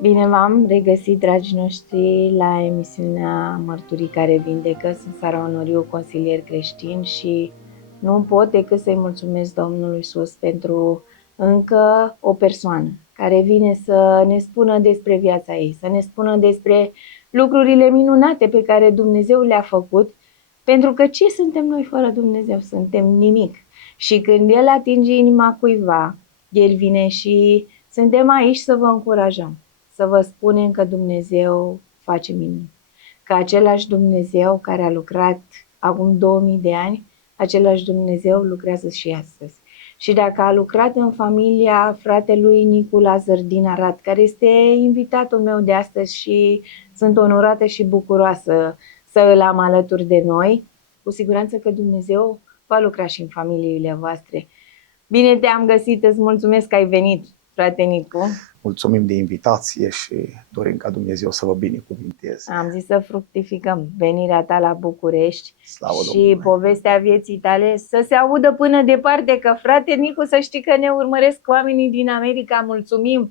Bine v-am regăsit, dragi noștri, la emisiunea Mărturii care vindecă. Sunt Sara Onoriu, consilier creștin și nu pot decât să-i mulțumesc Domnului Iisus pentru încă o persoană care vine să ne spună despre viața ei, să ne spună despre lucrurile minunate pe care Dumnezeu le-a făcut, pentru că ce suntem noi fără Dumnezeu? Suntem nimic. Și când El atinge inima cuiva, El vine și suntem aici să vă încurajăm, să vă spunem că Dumnezeu face minuni. Că același Dumnezeu care a lucrat acum 2000 de ani, același Dumnezeu lucrează și astăzi. Și dacă a lucrat în familia fratelui Nicu Lazar din Arad, care este invitatul meu de astăzi și sunt onorată și bucuroasă să îl am alături de noi, cu siguranță că Dumnezeu va lucra și în familiile voastre. Bine te-am găsit, îți mulțumesc că ai venit, frate Nicu. Mulțumim de invitație și dorim ca Dumnezeu să vă binecuvinteze. Am zis să fructificăm venirea ta la București. Slavă și Domnului. Povestea vieții tale să se audă până departe, că frate Nicu, să știi că ne urmăresc oamenii din America, mulțumim,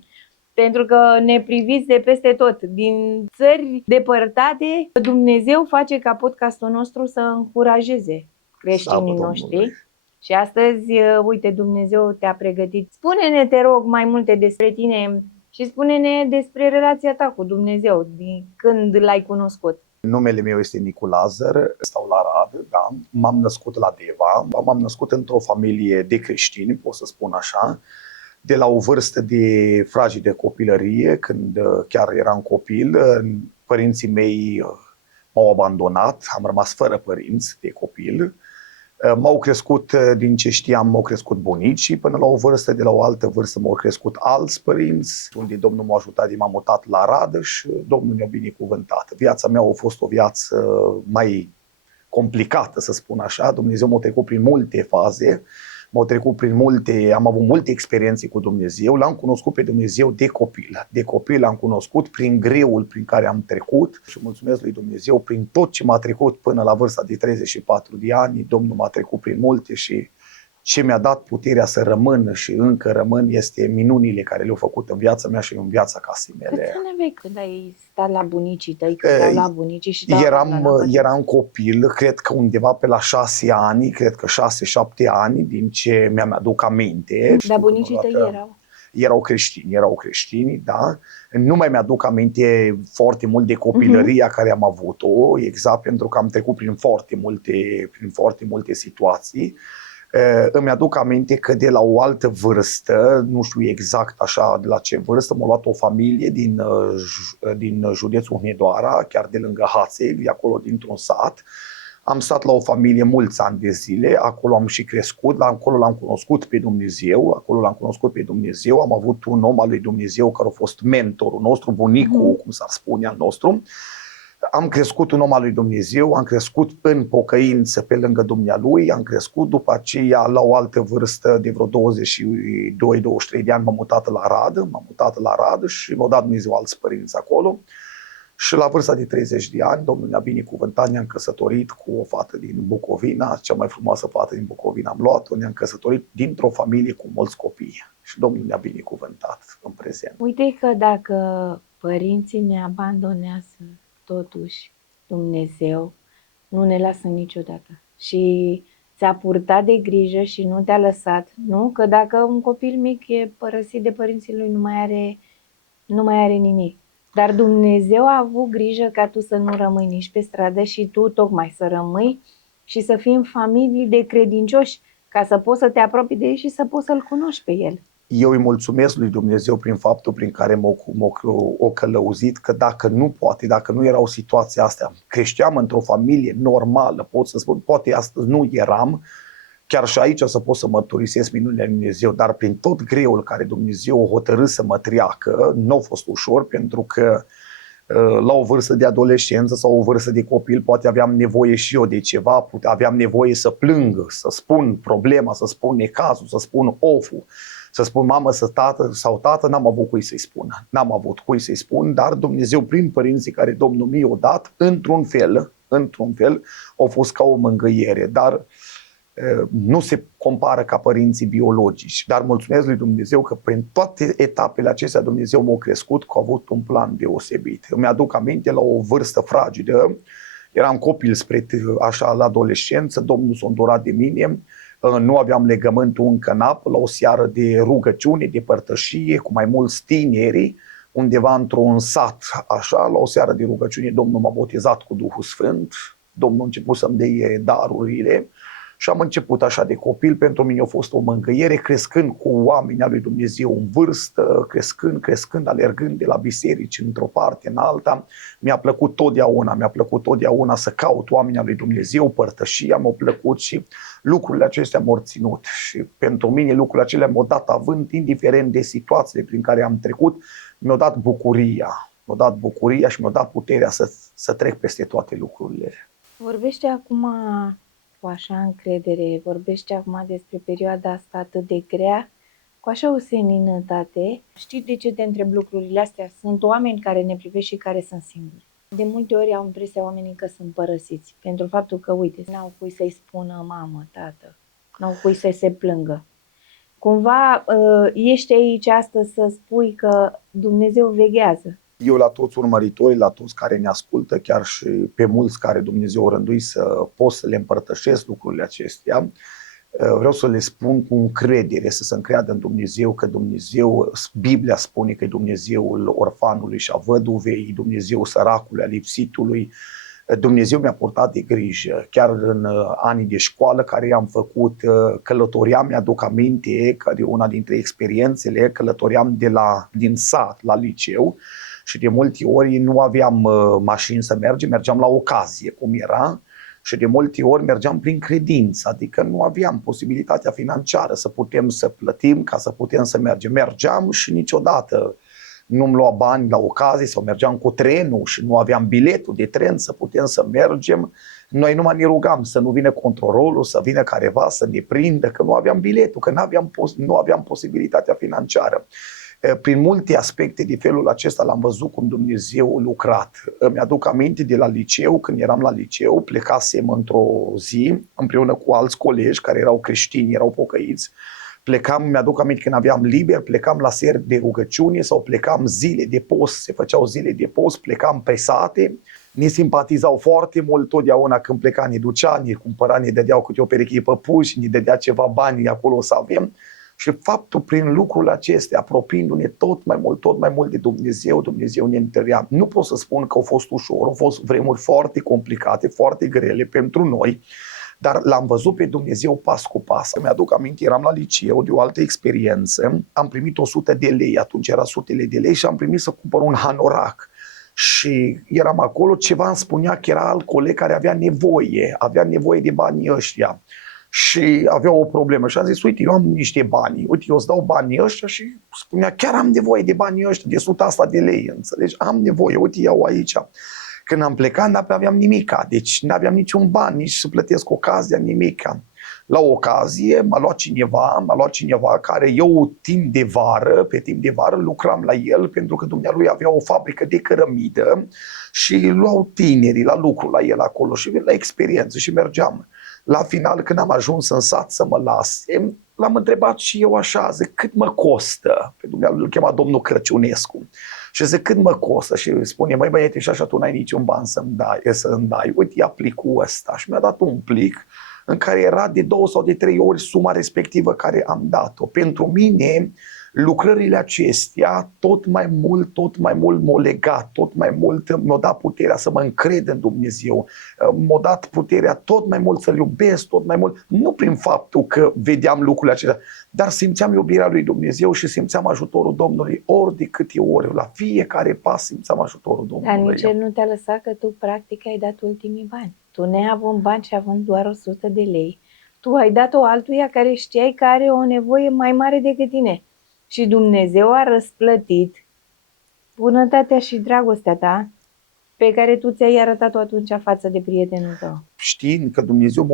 pentru că ne priviți de peste tot, din țări depărtate. Dumnezeu face ca podcastul nostru să încurajeze creștinii noștri. Și astăzi, uite, Dumnezeu te-a pregătit. Spune-ne, te rog, mai multe despre tine și spune-ne despre relația ta cu Dumnezeu, din când l-ai cunoscut. Numele meu este Nicu Lazar, stau la Arad, da? M-am născut la Deva, m-am născut într-o familie de creștini, pot să spun așa, de la o vârstă de fragedă copilărie, când chiar eram copil, părinții mei m-au abandonat, am rămas fără părinți de copil. M-au crescut, din ce știam, m-au crescut bunicii, până la o vârstă, de la o altă vârstă m-au crescut alți părinți, unde Domnul m-a ajutat, m-a mutat la Arad și Domnul ne-a binecuvântat. Viața mea a fost o viață mai complicată, să spun așa. Dumnezeu m-a trecut prin multe faze, am avut multe experiențe cu Dumnezeu, l-am cunoscut pe Dumnezeu de copil. De copil l-am cunoscut prin greul prin care am trecut și mulțumesc lui Dumnezeu prin tot ce m-a trecut până la vârsta de 34 de ani. Domnul m-a trecut prin multe și ce mi-a dat puterea să rămân și încă rămân este minunile care le-au făcut în viața mea și în viața casei mele. Câți ani aveai când ai stat la bunicii tăi, când stau la bunicii și eram copil, cred că undeva pe la 6 ani, cred că 6-7 ani, din ce mi-aduc aminte. Dar bunicii tăi erau creștini, da. Nu mai mi-aduc aminte foarte mult de copilăria care am avut-o, exact pentru că am trecut prin foarte multe situații. Îmi aduc aminte că de la o altă vârstă, nu știu exact așa de la ce vârstă, m-a luat o familie din județul Hunedoara, chiar de lângă Hațeg, de acolo dintr-un sat. Am stat la o familie mulți ani de zile, acolo am și crescut, acolo l-am cunoscut pe Dumnezeu, am avut un om al lui Dumnezeu care a fost mentorul nostru, bunicul, cum s-ar spune, al nostru. Am crescut un om al lui Dumnezeu, am crescut în pocăință pe lângă Dumnealui, am crescut după aceea la o altă vârstă de vreo 22-23 de ani m-am mutat la Arad și mi-a dat Dumnezeu alți părinți acolo. Și la vârsta de 30 de ani, Domnul ne-a binecuvântat, ne-am căsătorit cu o fată din Bucovina, cea mai frumoasă fată din Bucovina am luat-o, ne-am căsătorit dintr-o familie cu mulți copii și Domnul ne-a binecuvântat în prezent. Uite că dacă părinții ne abandonează, totuși Dumnezeu nu ne lasă niciodată și ți-a purtat de grijă și nu te-a lăsat. Nu? Că dacă un copil mic e părăsit de părinții lui, nu mai are nimic. Dar Dumnezeu a avut grijă ca tu să nu rămâi nici pe stradă și tu tocmai să rămâi și să fii în familii de credincioși, ca să poți să te apropii de el și să poți să-L cunoști pe el. Eu îi mulțumesc lui Dumnezeu prin faptul prin care m-a călăuzit, că dacă nu era o situație asta, creșteam într-o familie normală, pot să spun, poate astăzi nu eram, chiar și aici să pot să mărturisesc minunile lui Dumnezeu, dar prin tot greul care Dumnezeu a hotărât să mă treacă, nu a fost ușor, pentru că la o vârstă de adolescență sau o vârstă de copil poate aveam nevoie și eu de ceva, aveam nevoie să plâng, să spun problema, să spun necazul, să spun oful, să spun mamă sau tată, n-am avut cui să-i spun, dar Dumnezeu prin părinții care Domnul mi-a dat, într-un fel, a fost ca o mângâiere, dar Nu se compară ca părinții biologici, dar mulțumesc lui Dumnezeu că prin toate etapele acestea Dumnezeu m-a crescut, că a avut un plan deosebit. Îmi aduc aminte la o vârstă fragedă, eram copil spre așa la adolescență, Domnul s-a îndurat de mine, nu aveam legământul încă în apă, la o seară de rugăciune, de părtășie, cu mai mulți tineri, undeva într-un sat, așa, la o seară de rugăciune, Domnul m-a botezat cu Duhul Sfânt, Domnul a început să-mi dea darurile și am început așa de copil, pentru mine a fost o mângâiere, crescând cu oamenii al lui Dumnezeu în vârstă, crescând, alergând de la biserici într-o parte în alta. Mi-a plăcut totdeauna să caut oamenii al lui Dumnezeu, părtășia mi-a plăcut și lucrurile acestea m-au ținut. Și pentru mine lucrurile acelea m-au dat avânt, indiferent de situațiile prin care am trecut, mi-au dat bucuria și mi-au dat puterea să trec peste toate lucrurile. Vorbește acum cu așa încredere, vorbește acum despre perioada asta atât de grea, cu așa o seninătate. Știi de ce te întreb lucrurile astea? Sunt oameni care ne privesc și care sunt singuri. De multe ori au impresia oamenii că sunt părăsiți, pentru faptul că, uite, n-au cui să-i spună mamă, tată, n-au cui să se plângă. Cumva ești aici astăzi să spui că Dumnezeu veghează. Eu la toți urmăritorii, la toți care ne ascultă, chiar și pe mulți care Dumnezeu a rânduit să pot să le împărtășesc lucrurile acestea, vreau să le spun cu încredere, să se încreadă în Dumnezeu, că Dumnezeu, Biblia spune că e Dumnezeul orfanului și a văduvei, Dumnezeu săracului, a lipsitului. Dumnezeu mi-a purtat de grijă. Chiar în anii de școală care i-am făcut, călătoream, mi-aduc aminte că de una dintre experiențele, călătoream din sat la liceu și de multe ori nu aveam mașini să mergeam la ocazie, cum era, și de multe ori mergeam prin credință, adică nu aveam posibilitatea financiară să putem să plătim ca să putem să mergem. Mergeam și niciodată nu-mi lua bani la ocazie sau mergeam cu trenul și nu aveam biletul de tren să putem să mergem. Noi numai ne rugam să nu vină controlul, să vină careva să ne prindă, că nu aveam biletul, că nu aveam posibilitatea financiară. Prin multe aspecte de felul acesta l-am văzut cum Dumnezeu a lucrat. Îmi aduc aminte de la liceu, când eram la liceu, plecasem într-o zi împreună cu alți colegi care erau creștini, erau pocăiți. Mi-aduc aminte când aveam liber, plecam la seri de rugăciune sau plecam zile de post, se făceau zile de post, plecam pe sate. Ne simpatizau foarte mult, totdeauna când pleca ne ducea, ne cumpăra, ne dădeau câte o pereche de păpuși, ne dădea ceva bani acolo să avem. Și faptul prin lucrurile acestea, apropiindu-ne tot mai mult de Dumnezeu, Dumnezeu ne întărea. Nu pot să spun că au fost ușor, au fost vremuri foarte complicate, foarte grele pentru noi, dar l-am văzut pe Dumnezeu pas cu pas. Mi-aduc aminte, eram la liceu de o altă experiență, am primit 100 de lei, atunci era sutele de lei și am primit să cumpăr un hanorac. Și eram acolo, ceva îmi spunea că era alt coleg care avea nevoie de banii ăștia. Și avea o problemă și am zis, uite, eu am niște bani, uite, eu îți dau banii ăștia și spunea, chiar am nevoie de banii ăștia, de 100 asta de lei, înțelegi? Am nevoie, uite, iau aici. Când am plecat, nu aveam nimica, deci nu aveam niciun ban, nici să plătesc ocazia, nimica. La ocazie m-a luat cineva care eu pe timp de vară lucram la el pentru că dumnealui avea o fabrică de cărămidă și luau tinerii la lucru la el acolo și la experiență și mergeam. La final, când am ajuns în sat să mă lase, l-am întrebat și eu așa, zic, cât mă costă? Pe dumnealui îl chema domnul Crăciunescu. Și zic, cât mă costă? Și spune, măi băiete, și așa tu n-ai niciun ban să-mi dai. Uite, ia plicul ăsta. Și mi-a dat un plic în care era de 2 sau de 3 ori suma respectivă care am dat-o. Pentru mine, lucrările acestea tot mai mult m-au legat, tot mai mult mi-au dat puterea să mă încred în Dumnezeu, m-au dat puterea tot mai mult să-L iubesc, tot mai mult, nu prin faptul că vedeam lucrurile acestea, dar simțeam iubirea lui Dumnezeu și simțeam ajutorul Domnului ori de câte ori, la fiecare pas simțeam ajutorul Domnului. Dar nici El nu te-a lăsat că tu practic ai dat ultimii bani. Tu neavând bani și având doar 100 de lei, tu ai dat-o altuia care știai că are o nevoie mai mare decât tine. Și Dumnezeu a răsplătit bunătatea și dragostea ta pe care tu ți-ai arătat-o atunci față de prietenul tău. Știind că Dumnezeu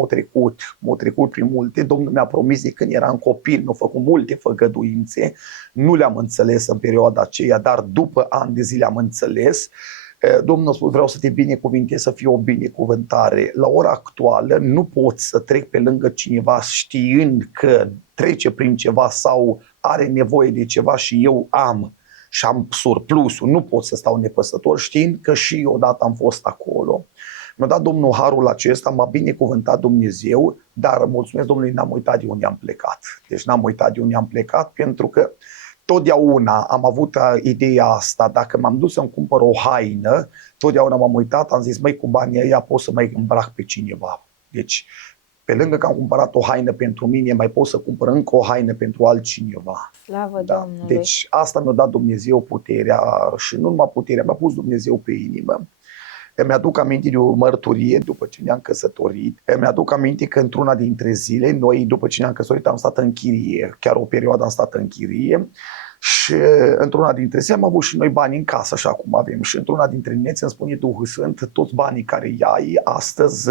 m-a trecut prin multe, Domnul mi-a promis de când eram copil, mi-a făcut multe făgăduințe, nu le-am înțeles în perioada aceea, dar după ani de zile am înțeles. Domnul a spus, vreau să te binecuvintez, să fie o binecuvântare. La ora actuală nu pot să trec pe lângă cineva știind că trece prin ceva sau are nevoie de ceva și eu am și am surplusul. Nu pot să stau nepăsător știind că și odată am fost acolo. Mi-a dat Domnul harul acesta, m-a binecuvântat Dumnezeu, dar mulțumesc Domnului, n-am uitat de unde am plecat. Deci n-am uitat de unde am plecat pentru că totdeauna am avut ideea asta, dacă m-am dus să-mi cumpăr o haină, totdeauna m-am uitat, am zis, măi, cu banii ăia pot să mai îmbrac pe cineva. Deci, pe lângă că am cumpărat o haină pentru mine, mai pot să cumpăr încă o haină pentru altcineva. Slavă Domnului! Deci asta mi-a dat Dumnezeu puterea și nu numai puterea, mi-a pus Dumnezeu pe inimă. Mi-aduc aminte de o mărturie după ce ne-am căsătorit. Mi-aduc aminte că într-una dintre zile, noi după ce ne-am căsătorit am stat în chirie, chiar o perioadă am stat în chirie și într-una dintre zile am avut și noi bani în casă, așa cum avem. Și într-una dintre neți îmi spune Duhul Sfânt, toți banii care îi ai, astăzi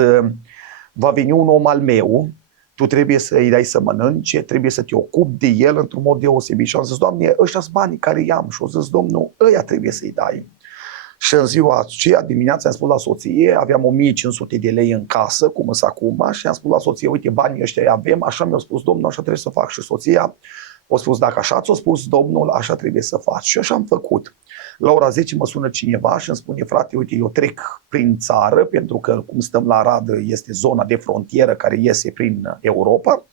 va veni un om al meu, tu trebuie să îi dai să mănânce, trebuie să te ocupi de el într-un mod deosebit. Și am zis, Doamne, ăștia sunt banii care i-am. Și au zis, Domnul, ăia trebuie să-i dai. Și în ziua aceea, dimineața, am spus la soție, aveam 1500 de lei în casă, cum sunt acum, și am spus la soție, uite, banii ăștia avem, așa mi-a spus Domnul, așa trebuie să fac. Și soția a spus, dacă așa ți-a spus Domnul, așa trebuie să faci. Și așa am făcut. La ora 10 mă sună cineva și îmi spune, frate, uite, eu trec prin țară, pentru că, cum stăm la Arad, este zona de frontieră care iese prin Europa.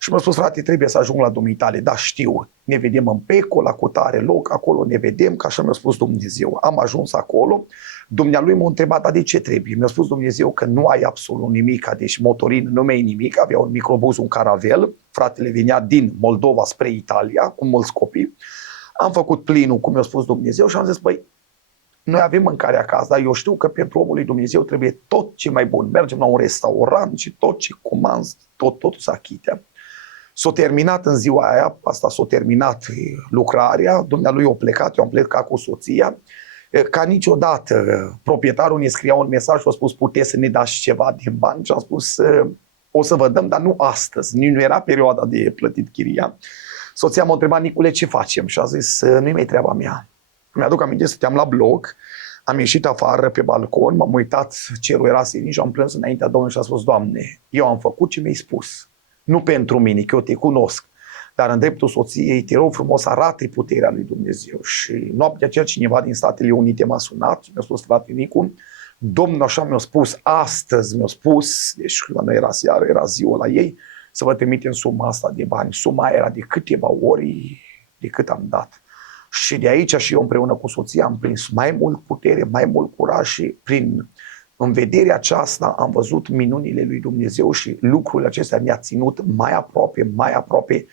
Și mi-a spus, frate, trebuie să ajung la dumitale. Da, știu, ne vedem în Peco, la cutare loc, acolo ne vedem, că așa mi-a spus Dumnezeu. Am ajuns acolo, dumnealui m-a întrebat, dar de ce trebuie? Mi-a spus Dumnezeu că nu ai absolut nimic, deci motorină, nu mai nimic, avea un microbuz, un caravel, fratele venea din Moldova spre Italia, cu mulți copii. Am făcut plinul, cum mi-a spus Dumnezeu, și am zis, păi, noi avem mâncare acasă, dar eu știu că pentru omul lui Dumnezeu trebuie tot ce mai bun. Mergem la un restaurant și tot ce comanzi, totul să achite. S-a terminat în ziua aia, asta s-a terminat lucrarea, dumnealui a plecat, eu am plecat cu soția. Ca niciodată, proprietarul ne scria un mesaj și a spus, puteți să ne dați ceva din bani? Și am spus, o să vă dăm, dar nu astăzi, nu era perioada de plătit chiria. Soția m-a întrebat, Nicule, ce facem? Și a zis, nu-i mai treaba mea. Mi-aduc aminte, stăteam la bloc, am ieșit afară pe balcon, m-am uitat, cerul era senin și am plâns înaintea Domnului și am spus, Doamne, eu am făcut ce mi-ai spus. Nu pentru mine, că eu te cunosc, dar în dreptul soției, te rog frumos, arată-i puterea lui Dumnezeu. Și noaptea aceea cineva din Statele Unite m-a sunat și mi-a spus, frate Nicu, Domnul așa mi-a spus, astăzi mi-a spus, deci la noi era seară, era ziua la ei, să vă trimitem suma asta de bani. Suma era de câteva ori de cât am dat. Și de aici și eu împreună cu soția am prins mai mult putere, mai mult curaj și în vederea aceasta am văzut minunile lui Dumnezeu și lucrurile acestea ne-a ținut mai aproape, mai aproape.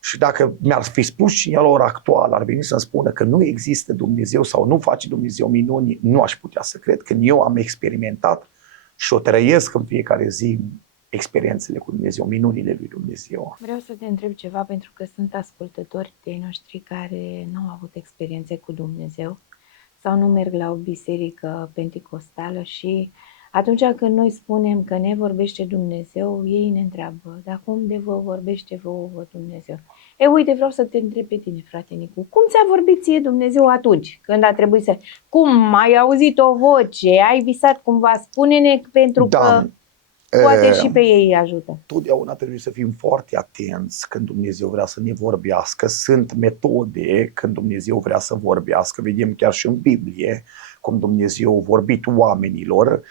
Și dacă mi-ar fi spus cineva la ora actuală, ar veni să-mi spună că nu există Dumnezeu sau nu face Dumnezeu minuni, nu aș putea să cred că eu am experimentat și o trăiesc în fiecare zi experiențele cu Dumnezeu, minunile lui Dumnezeu. Vreau să te întreb ceva, pentru că sunt ascultători de noștri care nu au avut experiențe cu Dumnezeu sau nu merg la o biserică penticostală și atunci când noi spunem că ne vorbește Dumnezeu, ei ne întreabă, dar cum de vă vorbește vouă Dumnezeu? Uite, vreau să te întreb pe tine, frate Nicu, cum ți-a vorbit ție Dumnezeu atunci, când a trebuit să... Cum, ai auzit o voce, ai visat cumva, spune-ne, pentru că poate și pe ei ajută. Totdeauna trebuie să fim foarte atenți când Dumnezeu vrea să ne vorbească. Sunt metode când Dumnezeu vrea să vorbească. Vedem chiar și în Biblie cum Dumnezeu a vorbit oamenilor.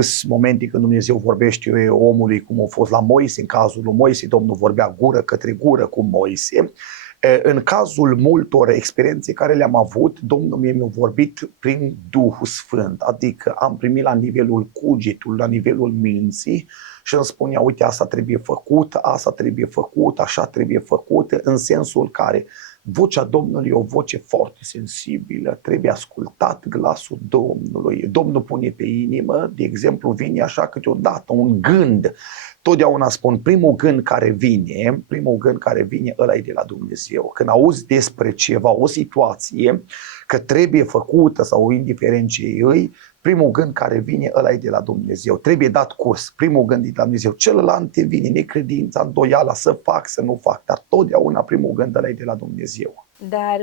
Sunt momente când Dumnezeu vorbește omului, cum a fost la Moise. În cazul lui Moise, Domnul vorbea gură către gură cu Moise. În cazul multor experiențe care le-am avut, Domnul mi-a vorbit prin Duhul Sfânt, adică am primit la nivelul cugetului, la nivelul minții și îmi spunea, uite, asta trebuie făcut, asta trebuie făcut, așa trebuie făcut, în sensul care vocea Domnului e o voce foarte sensibilă, trebuie ascultat glasul Domnului. Domnul pune pe inimă, de exemplu, vine așa câteodată un gând. Totdeauna spun, primul gând care vine, ăla e de la Dumnezeu. Când auzi despre ceva, o situație, că trebuie făcută sau indiferent ce e, primul gând care vine, ăla e de la Dumnezeu. Trebuie dat curs, primul gând e de la Dumnezeu. Celălalt te vine necredința, îndoiala, să fac, să nu fac, dar totdeauna primul gând ăla e de la Dumnezeu. Dar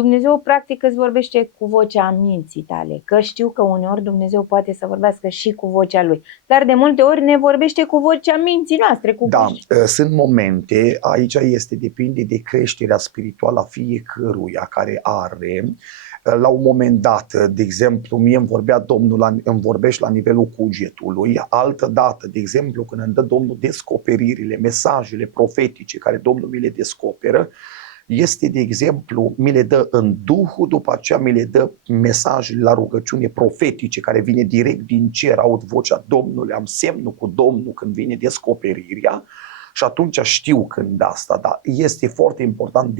Dumnezeu practic îți vorbește cu vocea minții tale, că știu că uneori Dumnezeu poate să vorbească și cu vocea Lui, dar de multe ori ne vorbește cu vocea minții noastre. Da, sunt momente, aici depinde de creșterea spirituală a fiecăruia care are. La un moment dat, de exemplu, mie îmi vorbea Domnul, îmi vorbește la nivelul cugetului, altă dată, de exemplu, când îmi dă Domnul descoperirile, mesajele profetice care Domnul mi le descoperă, de exemplu, mi le dă în Duhul, după aceea mi le dă mesajele la rugăciune profetice care vine direct din cer, aud vocea Domnului, am semnul cu Domnul când vine descoperirea și atunci știu când asta, dar este foarte important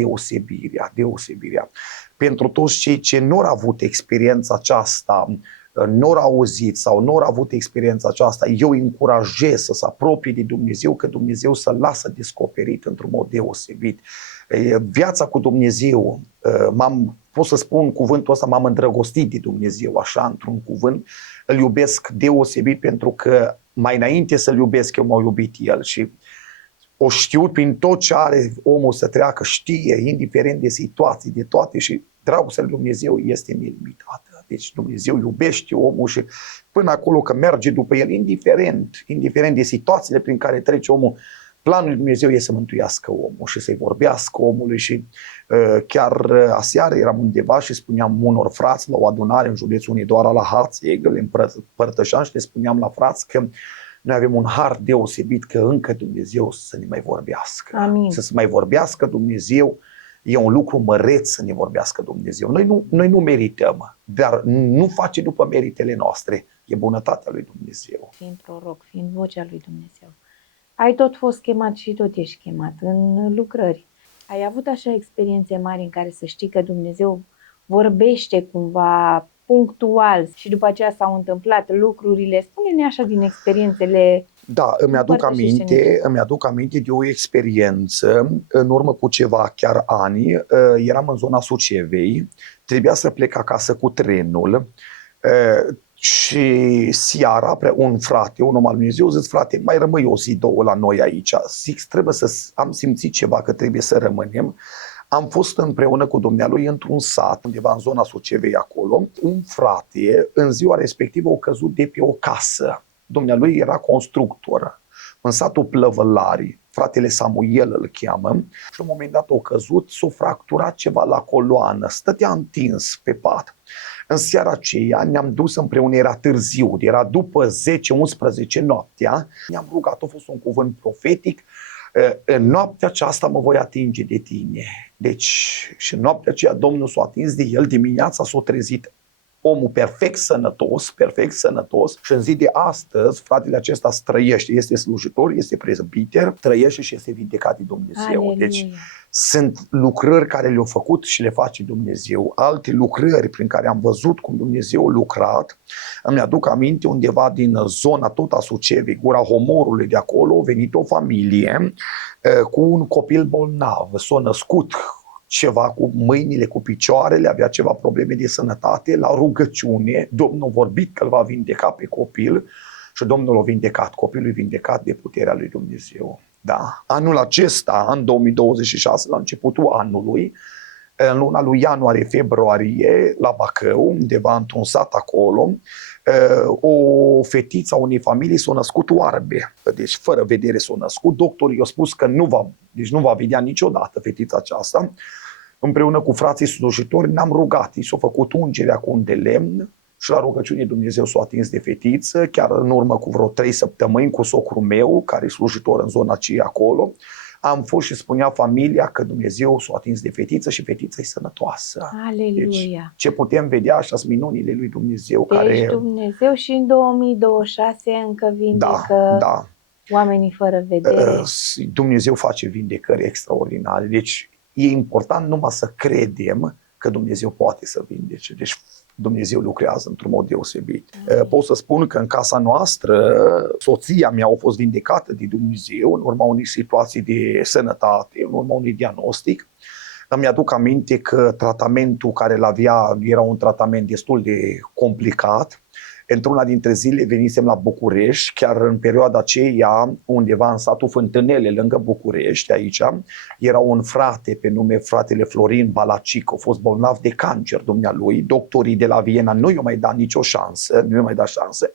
deosebirea. Pentru toți cei ce nu au avut experiența aceasta, nu au auzit sau nu au avut experiența aceasta, eu îi încurajez să se apropie de Dumnezeu, că Dumnezeu să lasă descoperit într-un mod deosebit. Viața cu Dumnezeu, pot să spun cuvântul ăsta, m-am îndrăgostit de Dumnezeu, așa, într-un cuvânt, îl iubesc deosebit pentru că mai înainte să-L iubesc, eu m-au iubit El și o știut prin tot ce are omul să treacă, știe, indiferent de situații, de toate și dragostea lui Dumnezeu este nelimitată. Deci Dumnezeu iubește omul și până acolo că merge după el, indiferent de situațiile prin care trece omul, planul lui Dumnezeu este să mântuiască omul și să-i vorbească omului și chiar aseară eram undeva și spuneam unor frați la o adunare în județul Hunedoara la Hațeg, le împărtășeam și le spuneam la frați că noi avem un har deosebit că încă Dumnezeu să ne mai vorbească. Amin. Să se mai vorbească Dumnezeu, e un lucru măreț să ne vorbească Dumnezeu. Noi nu merităm, dar nu face după meritele noastre. E bunătatea lui Dumnezeu. Fiind proroc, fiind vocea lui Dumnezeu, ai tot fost chemat și tot ești chemat în lucrări. Ai avut așa experiențe mari în care să știi că Dumnezeu vorbește cumva punctual și după aceea s-au întâmplat lucrurile. Spune-ne așa din experiențele. Da, îmi aduc aminte de o experiență în urmă cu ceva chiar ani. Eram în zona Sucevei, trebuia să plec acasă cu trenul și seara un frate, un om al Dumnezeu, zice, frate, mai rămâi o zi, două la noi aici. Zic, am simțit ceva că trebuie să rămânem. Am fost împreună cu dumnealui într-un sat, undeva în zona Sucevei acolo. Un frate, în ziua respectivă, a căzut de pe o casă. Dumnealui era constructor în satul Plăvălari, fratele Samuel îl cheamă, și în un moment dat a căzut, s-a fracturat ceva la coloană, stătea întins pe pat. În seara aceea ne-am dus împreună, era târziu, era după 10-11 noaptea, ne-am rugat, a fost un cuvânt profetic, în noaptea aceasta mă voi atinge de tine. Deci, și în noaptea aceea Domnul s-a atins de el, dimineața s-a trezit omul perfect sănătos și în zi de astăzi fratele acesta trăiește, este slujitor, este prezbiter, trăiește și este vindecat de Dumnezeu. Aleluia. Deci sunt lucrări care le-a făcut și le face Dumnezeu, alte lucrări prin care am văzut cum Dumnezeu a lucrat. Îmi aduc aminte undeva din zona tot a Sucevei, Gura Homorului de acolo, a venit o familie cu un copil bolnav, s-a născut ceva cu mâinile, cu picioarele, avea ceva probleme de sănătate, la rugăciune, Domnul a vorbit că îl va vindeca pe copil și Domnul l-a vindecat, copilul e vindecat de puterea lui Dumnezeu. Da. Anul acesta, în 2026, la începutul anului, în luna lui ianuarie-februarie, la Bacău, undeva într-un sat acolo, o fetiță a unei familii s-a născut oarbe, deci fără vedere s-a născut. Doctorii i-au spus că nu va vedea niciodată fetița aceasta. Împreună cu frații slujitori ne-am rugat, i s-a făcut ungerea cu un de lemn și la rugăciune Dumnezeu s-a atins de fetiță, chiar în urmă cu vreo 3 săptămâni cu socrul meu, care e slujitor în zona aceea acolo. Am fost și spunea familia că Dumnezeu s-a atins de fetiță și fetița e sănătoasă. Aleluia! Deci, ce putem vedea, așa sunt minunile lui Dumnezeu. Deci care... Dumnezeu și în 2026 încă vindecă oamenii fără vedere. Dumnezeu face vindecări extraordinare. Deci e important numai să credem că Dumnezeu poate să vindece. Deci Dumnezeu lucrează într-un mod deosebit. Pot să spun că în casa noastră soția mea a fost vindecată de Dumnezeu în urma unei situații de sănătate, în urma unui diagnostic. Îmi aduc aminte că tratamentul care îl avea era un tratament destul de complicat. Într-una dintre zile venisem la București, chiar în perioada aceea, undeva în satul Fântânele, lângă București, aici, era un frate pe nume fratele Florin Balacic, a fost bolnav de cancer dumnealui, doctorii de la Viena nu i-au mai dat nicio șansă, nu i-au mai dat șanse.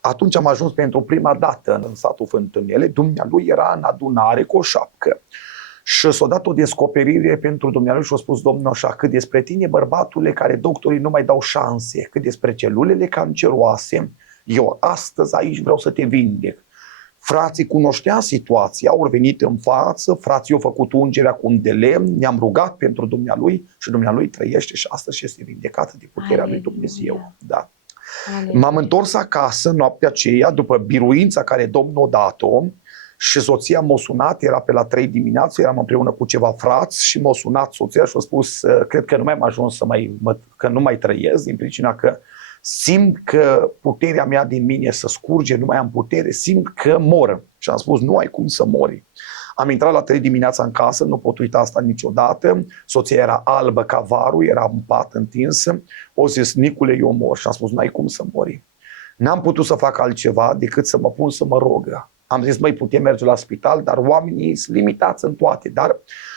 Atunci am ajuns pentru prima dată în satul Fântânele, dumnealui era în adunare cu o șapcă. Și s-a dat o descoperire pentru dumnealui și a spus: Domnul așa, cât despre tine, bărbatule, care doctorii nu mai dau șanse, cât despre celulele canceroase, eu astăzi aici vreau să te vindec. Frații cunoștea situația, au venit în față, frații au făcut ungerea cu un de lemn, ne-am rugat pentru dumnealui și dumnealui trăiește și astăzi este vindecat de puterea lui Dumnezeu. Da. M-am întors acasă noaptea aceea, după biruința care Domnul a dat-o, și soția m-a sunat, era pe la 3 dimineață, eram împreună cu ceva frați și m-a sunat soția și a spus: cred că nu mai am ajuns că nu mai trăiesc, din pricina că simt că puterea mea din mine să scurge, nu mai am putere, simt că mor. Și am spus: nu ai cum să mori. Am intrat la 3 dimineața în casă, nu pot uita asta niciodată. Soția era albă ca varul, era în pat întinsă. O zis: Nicule, eu mor. Și am spus: nu ai cum să mori. N-am putut să fac altceva decât să mă pun să mă rog. Am zis: măi, putem merge la spital, dar oamenii sunt limitați în toate. Dar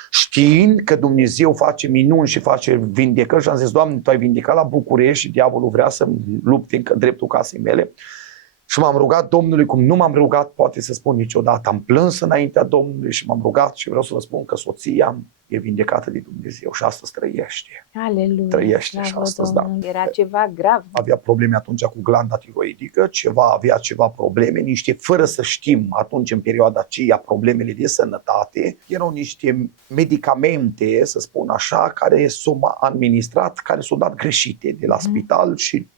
știind că Dumnezeu face minuni și face vindecări, și am zis: Doamne, Tu ai vindecat la București și diavolul vrea să-mi lupte în dreptul casei mele. Și m-am rugat Domnului cum nu m-am rugat, poate să spun niciodată. Am plâns înaintea Domnului și m-am rugat și vreau să vă spun că soția e vindecată de Dumnezeu și astăzi trăiește. Aleluia! Trăiește și astăzi, da. Era ceva grav. Avea probleme atunci cu glanda tiroidică, avea ceva probleme, fără să știm atunci în perioada aceea problemele de sănătate, erau niște medicamente, să spun așa, care s-au administrat, care s-au dat greșite de la spital și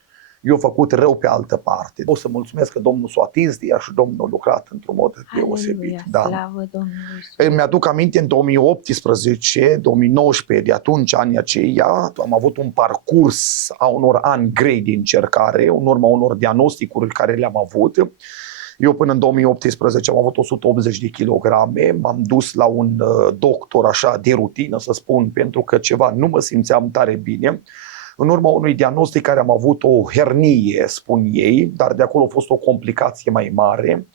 eu făcut rău pe altă parte. O să mulțumesc că Domnul s-a atins de ea și Domnul a lucrat într-un mod deosebit. Da. Slavă Domnului. Îmi aduc aminte în 2018, 2019, de atunci, anii aceia, am avut un parcurs a unor ani grei de încercare, în urma unor diagnosticuri care le-am avut. Eu până în 2018 am avut 180 de kilograme, m-am dus la un doctor așa de rutină, să spun, pentru că ceva nu mă simțeam tare bine. În urma unui diagnostic care am avut o hernie, spun ei, dar de acolo a fost o complicație mai mare.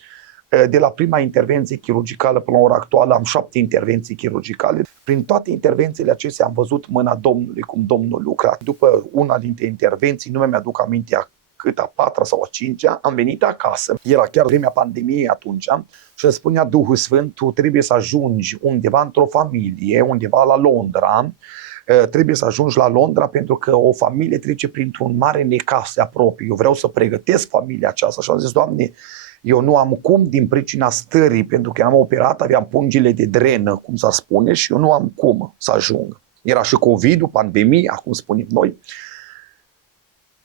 De la prima intervenție chirurgicală până la ora actuală am 7 intervenții chirurgicale. Prin toate intervențiile acestea am văzut mâna Domnului, cum Domnul lucra. După una dintre intervenții, nu mi-aduc aminte a 4-a sau a 5-a, am venit acasă. Era chiar vremea pandemiei atunci și îmi spunea Duhul Sfânt: tu trebuie să ajungi undeva într-o familie, undeva la Londra. Trebuie să ajungi la Londra pentru că o familie trece printr-un mare necaz, se apropie. Eu vreau să pregătesc familia aceasta. Și am zis: Doamne, eu nu am cum din pricina stării, pentru că eram operat, aveam pungile de drenă, cum s-ar spune, și eu nu am cum să ajung. Era și COVID-ul, pandemia, cum spunem noi.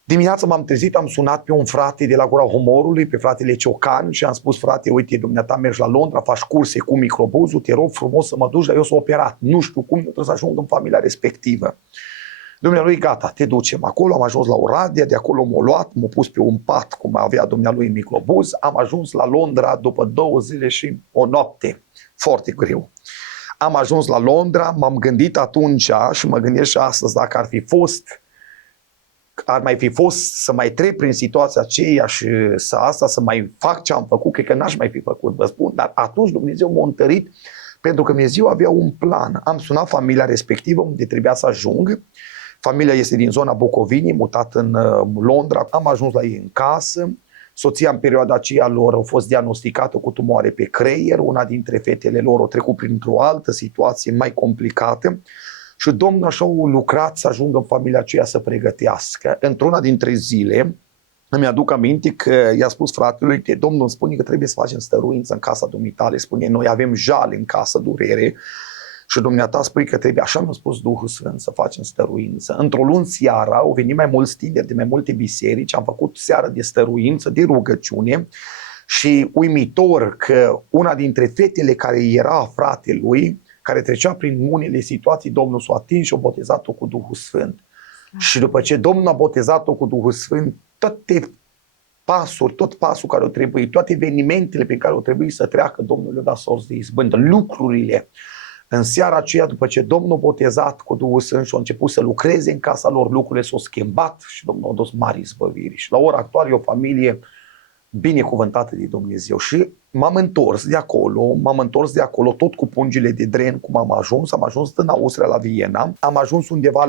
Dimineața m-am trezit, am sunat pe un frate de la Gura Homorului, pe fratele Ciocan, și am spus: frate, uite, dumneata mergi la Londra, faci curse cu microbuzul, te rog frumos să mă duci, dar eu sunt operat. Nu știu cum, eu trebuie să ajung în familia respectivă. Dumnealui: gata, te ducem acolo. Am ajuns la Oradea, de acolo m-a luat, m-a pus pe un pat, cum avea dumnealui în microbuz. Am ajuns la Londra după 2 zile și o noapte. Foarte greu. Am ajuns la Londra, m-am gândit atunci și mă gândesc și astăzi, dacă ar mai fi fost să mai trec prin situația aceea și să mai fac ce am făcut, cred că n-aș mai fi făcut, vă spun. Dar atunci Dumnezeu m-a întărit, pentru că Dumnezeu avea un plan. Am sunat familia respectivă unde trebuia să ajung. Familia este din zona Bucovinii, mutat în Londra. Am ajuns la ei în casă. Soția în perioada aceea lor a fost diagnosticată cu tumoare pe creier. Una dintre fetele lor a trecut printr-o altă situație mai complicată. Și Domnul așa a lucrat să ajungă în familia aceea să pregătească. Într-una dintre zile, îmi aduc aminte că i-a spus fratelui: Domnul îmi spune că trebuie să facem stăruință în casa dumitale. Spune: noi avem jale în casă, durere, și dumneata spui că trebuie. Așa mi-a spus Duhul Sfânt, să facem stăruință. Într-o luni seara au venit mai mulți tineri de mai multe biserici, am făcut seară de stăruință, de rugăciune, și uimitor că una dintre fetele care era fratelui, care trecea prin unele situații, Domnul s-a atins și a botezat-o cu Duhul Sfânt. Și după ce Domnul a botezat-o cu Duhul Sfânt, tot pasul care o trebuie, toate evenimentele pe care o trebuie să treacă, Domnul le-a dat sorți de izbândă. Lucrurile În seara aceea, după ce Domnul botezat cu Duhul Sfânt și a început să lucreze în casa lor, lucrurile s-au schimbat și Domnul a dus mari izbăviri. Și la ora actuală e o familie binecuvântată de Dumnezeu. Și m-am întors de acolo tot cu pungile de dren, cum am ajuns în Austria, la Viena, am ajuns undeva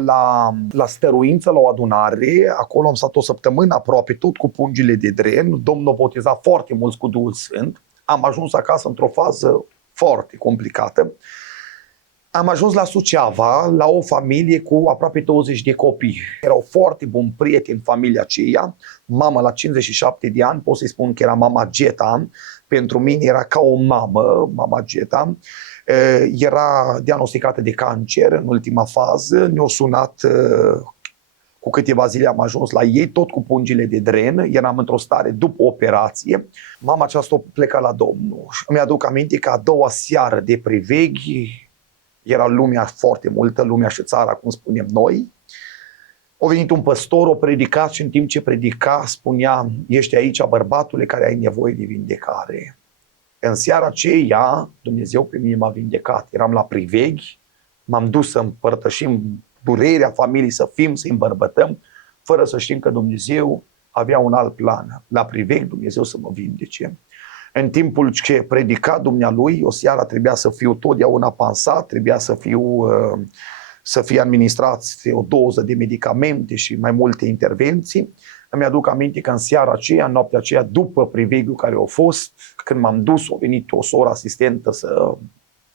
la Stăruință, la o adunare, acolo am stat o săptămână aproape, tot cu pungile de dren, Domnul a botezat foarte mulți cu Duhul Sfânt, am ajuns acasă într-o fază foarte complicată. Am ajuns la Suceava, la o familie cu aproape 20 de copii. Erau foarte buni prieteni familia aceea. Mama la 57 de ani, pot să-i spun că era mama Geta. Pentru mine era ca o mamă, mama Geta. Era diagnosticată de cancer în ultima fază. Ne-au sunat cu câteva zile, am ajuns la ei, tot cu pungile de dren. Eram într-o stare după operație. Mama aceasta a plecat la Domnul. Îmi aduc aminte că a doua seară de priveghi, era lumea foarte multă, lumea și țara, cum spunem noi. A venit un păstor, a predicat și în timp ce predica spunea: ești aici, bărbatule, care ai nevoie de vindecare. În seara aceea, Dumnezeu pe mine m-a vindecat. Eram la priveghi, m-am dus să împărtășim durerea familiei, să îmbărbătăm, fără să știm că Dumnezeu avea un alt plan. La priveghi Dumnezeu să mă vindece. În timpul ce predica dumnealui, o seară trebuia să fiu totdeauna pansat, trebuia să fie administrat o doză de medicamente și mai multe intervenții. Îmi aduc aminte că în seara aceea, în noaptea aceea, după priveghiul care a fost, când m-am dus, a venit o soră asistentă să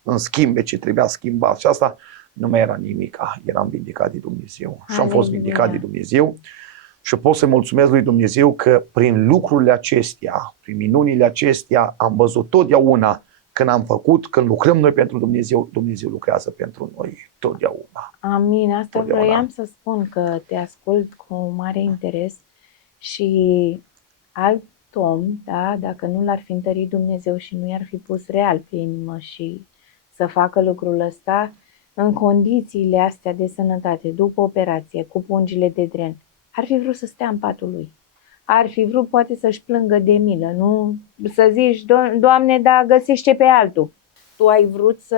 îmi schimbe ce trebuia schimbat și asta nu mai era nimic. Eram vindecat de Dumnezeu. Și am fost vindecat de Dumnezeu. Și pot să mulțumesc lui Dumnezeu că prin lucrurile acestea, prin minunile acestea, am văzut totdeauna când lucrăm noi pentru Dumnezeu, Dumnezeu lucrează pentru noi totdeauna. Amin. Asta vroiam să spun, că te ascult cu mare interes și alt om, da, dacă nu l-ar fi întărit Dumnezeu și nu i-ar fi pus real pe inimă și să facă lucrul ăsta, în condițiile astea de sănătate, după operație, cu pungile de dren, ar fi vrut să stea în patul lui. Ar fi vrut poate să-și plângă de milă, nu să zici: Doamne, da, găsește pe altul. Tu ai vrut să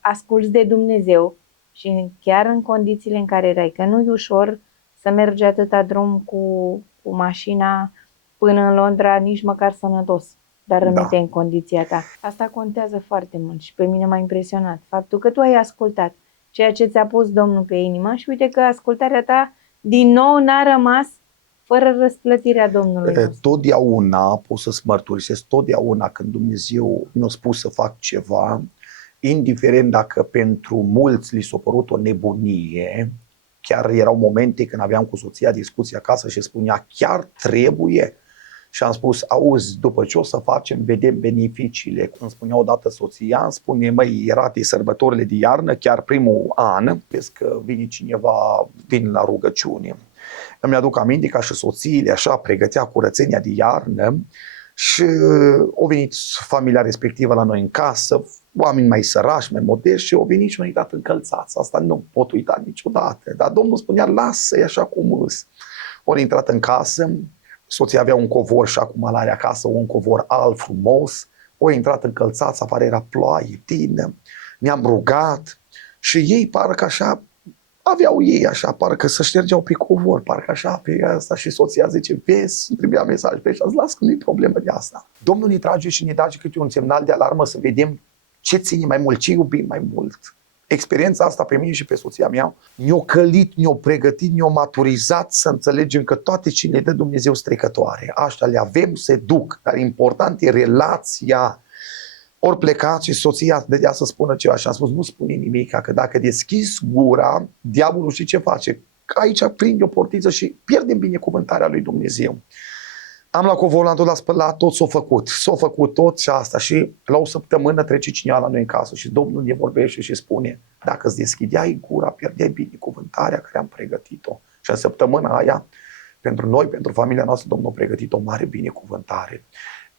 asculți de Dumnezeu și chiar în condițiile în care erai, că nu e ușor să mergi atâta drum cu mașina până în Londra, nici măcar sănătos, dar rămite în condiția ta. Asta contează foarte mult și pe mine m-a impresionat faptul că tu ai ascultat ceea ce ți-a pus Domnul pe inimă și uite că ascultarea ta din nou n-a rămas fără răsplătirea Domnului nostru. Totdeauna, pot să-ți mărturisesc, totdeauna când Dumnezeu mi-a spus să fac ceva, indiferent dacă pentru mulți li s-a părut o nebunie, chiar erau momente când aveam cu soția discuții acasă și spunea: chiar trebuie? Și am spus: auzi, după ce o să facem, vedem beneficiile. Îmi spunea odată soția, îmi spune: măi, era de sărbătorile de iarnă, chiar primul an, vezi că vine cineva, vin la rugăciune. Îmi aduc aminte ca și soțiile așa pregătea curățenia de iarnă și au venit familia respectivă la noi în casă, oameni mai sărași, mai modești, și au venit și au uitat încălțați. Asta nu pot uita niciodată. Dar Domnul spunea: lasă-i așa cum îs. Au intrat în casă, soția avea un covor și acum la acasă un covor alb frumos, au intrat încălțați, afară era ploaie, tină, ne-am rugat și ei parcă așa aveau ei așa, parcă să ștergeau pe covor, parcă așa pe asta, și soția zice: vezi, îmi trebuia mesaj pe așa, las că nu-i problemă de asta. Domnul ne trage și ne dă câte un semnal de alarmă să vedem ce ține mai mult, ce iubim mai mult. Experiența asta pe mine și pe soția mea ne-a călit, ne-a pregătit, ne-a maturizat să înțelegem că toate ce ne dă Dumnezeu strecătoare, așa le avem, se duc, dar important e relația. Ori plecat și soția dădea să spună ceva și am spus: nu spune nimic, că dacă deschizi gura, diavolul știi ce face? Aici prinde o portiță și pierdem binecuvântarea lui Dumnezeu. Am la covor, l-am tot la spălat, tot s-a făcut tot și asta, și la o săptămână trece cineva la noi în casă și Domnul ne vorbește și spune: dacă îți deschideai gura, pierdeai binecuvântarea care am pregătit-o. Și în săptămâna aia, pentru noi, pentru familia noastră, Domnul a pregătit o mare binecuvântare.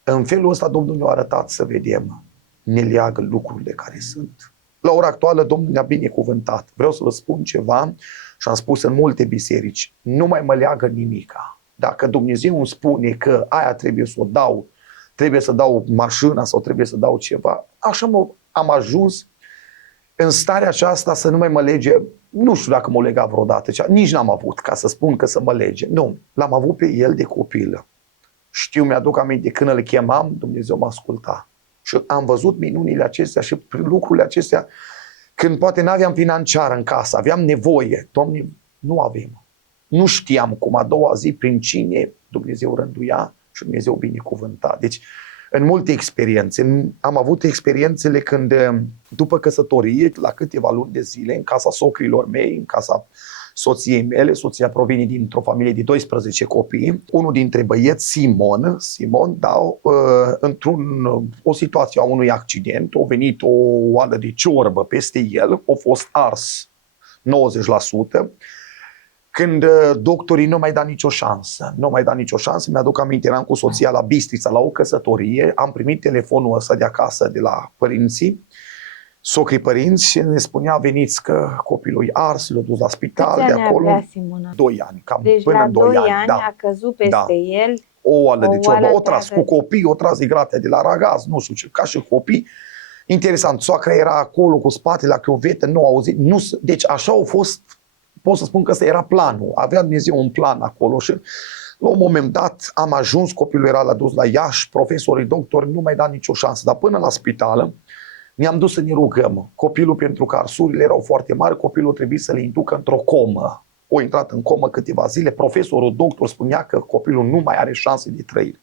În felul ăsta Domnul ne-a arătat să vedem, ne leagă lucrurile care sunt. La ora actuală Domnul ne-a binecuvântat. Vreau să vă spun ceva și am spus în multe biserici: nu mai mă leagă nimica. Dacă Dumnezeu îmi spune că aia trebuie să o dau, trebuie să dau mașina sau trebuie să dau ceva, așa am ajuns în starea aceasta să nu mai mă lege, nu știu dacă m-o lega vreodată, nici n-am avut ca să spun că să mă lege. Nu, l-am avut pe el de copil. Știu, mi-aduc aminte, când îl chemam, Dumnezeu mă asculta. Și am văzut minunile acestea și lucrurile acestea când poate n-aveam financiar în casă, aveam nevoie. Doamne, nu avem. Nu știam cum a doua zi, prin cine Dumnezeu rânduia și Dumnezeu binecuvânta. Deci, în multe experiențe, am avut experiențele când, după căsătorie, la câteva luni de zile, în casa socrilor mei, în casa soției mele, soția provine dintr-o familie de 12 copii, unul dintre băieți, Simon, o situație a unui accident, a venit o oală de ciorbă peste el, a fost ars 90%, când doctorii nu mai dat nicio șansă. Mi-aduc aminte, eram cu soția la Bistrița, la o căsătorie, am primit telefonul ăsta de acasă de la părinții, socrii părinți, și ne spunea, veniți că copilul e ars, l-a dus la spital. Câți de ani acolo. avea Simona? 2 ani, cam Deci până la în 2 ani. A căzut peste el O oală de ciorbă, o tras cu întreagă. copii, o tras de gratea de la ragaz, nu știu ce, ca și copii. Interesant, soacra era acolo cu spatele la chiuvetă, nu auzit, deci așa au fost, pot să spun că ăsta era planul, avea Dumnezeu un plan acolo și la un moment dat am ajuns, copilul era dus la Iași, profesorii, doctori, nu mai da nicio șansă, dar până la spital ne-am dus să ne rugăm. Copilul, pentru că arsurile erau foarte mari, copilul trebuie să le inducă într-o comă. O intrat în comă câteva zile, profesorul, doctor spunea că copilul nu mai are șanse de trăire.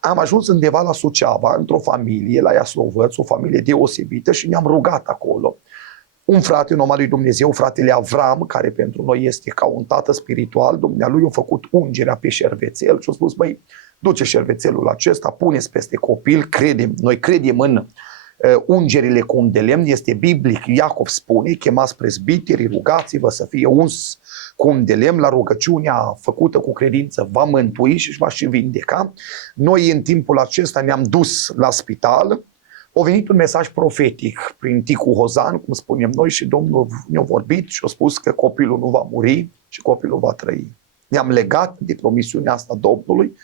Am ajuns undeva la Suceava, într-o familie, la Iaslovăț, o familie deosebită și ne-am rugat acolo. Un frate, un om al lui Dumnezeu, fratele Avram, care pentru noi este ca un tată spiritual, Dumnealui a făcut ungerea pe șervețel și a spus, băi, duce șervețelul acesta, puneți peste copil, noi credem în ungerile cu un de lemn, este biblic, Iacov spune, chemați prezbiterii, rugați-vă să fie uns cu un de lemn, la rugăciunea făcută cu credință va mântui și va și vindeca. Noi în timpul acesta ne-am dus la spital, a venit un mesaj profetic prin Ticu Hozan, cum spunem noi, și Domnul ne-a vorbit și a spus că copilul nu va muri și copilul va trăi. Ne-am legat de promisiunea asta Domnului.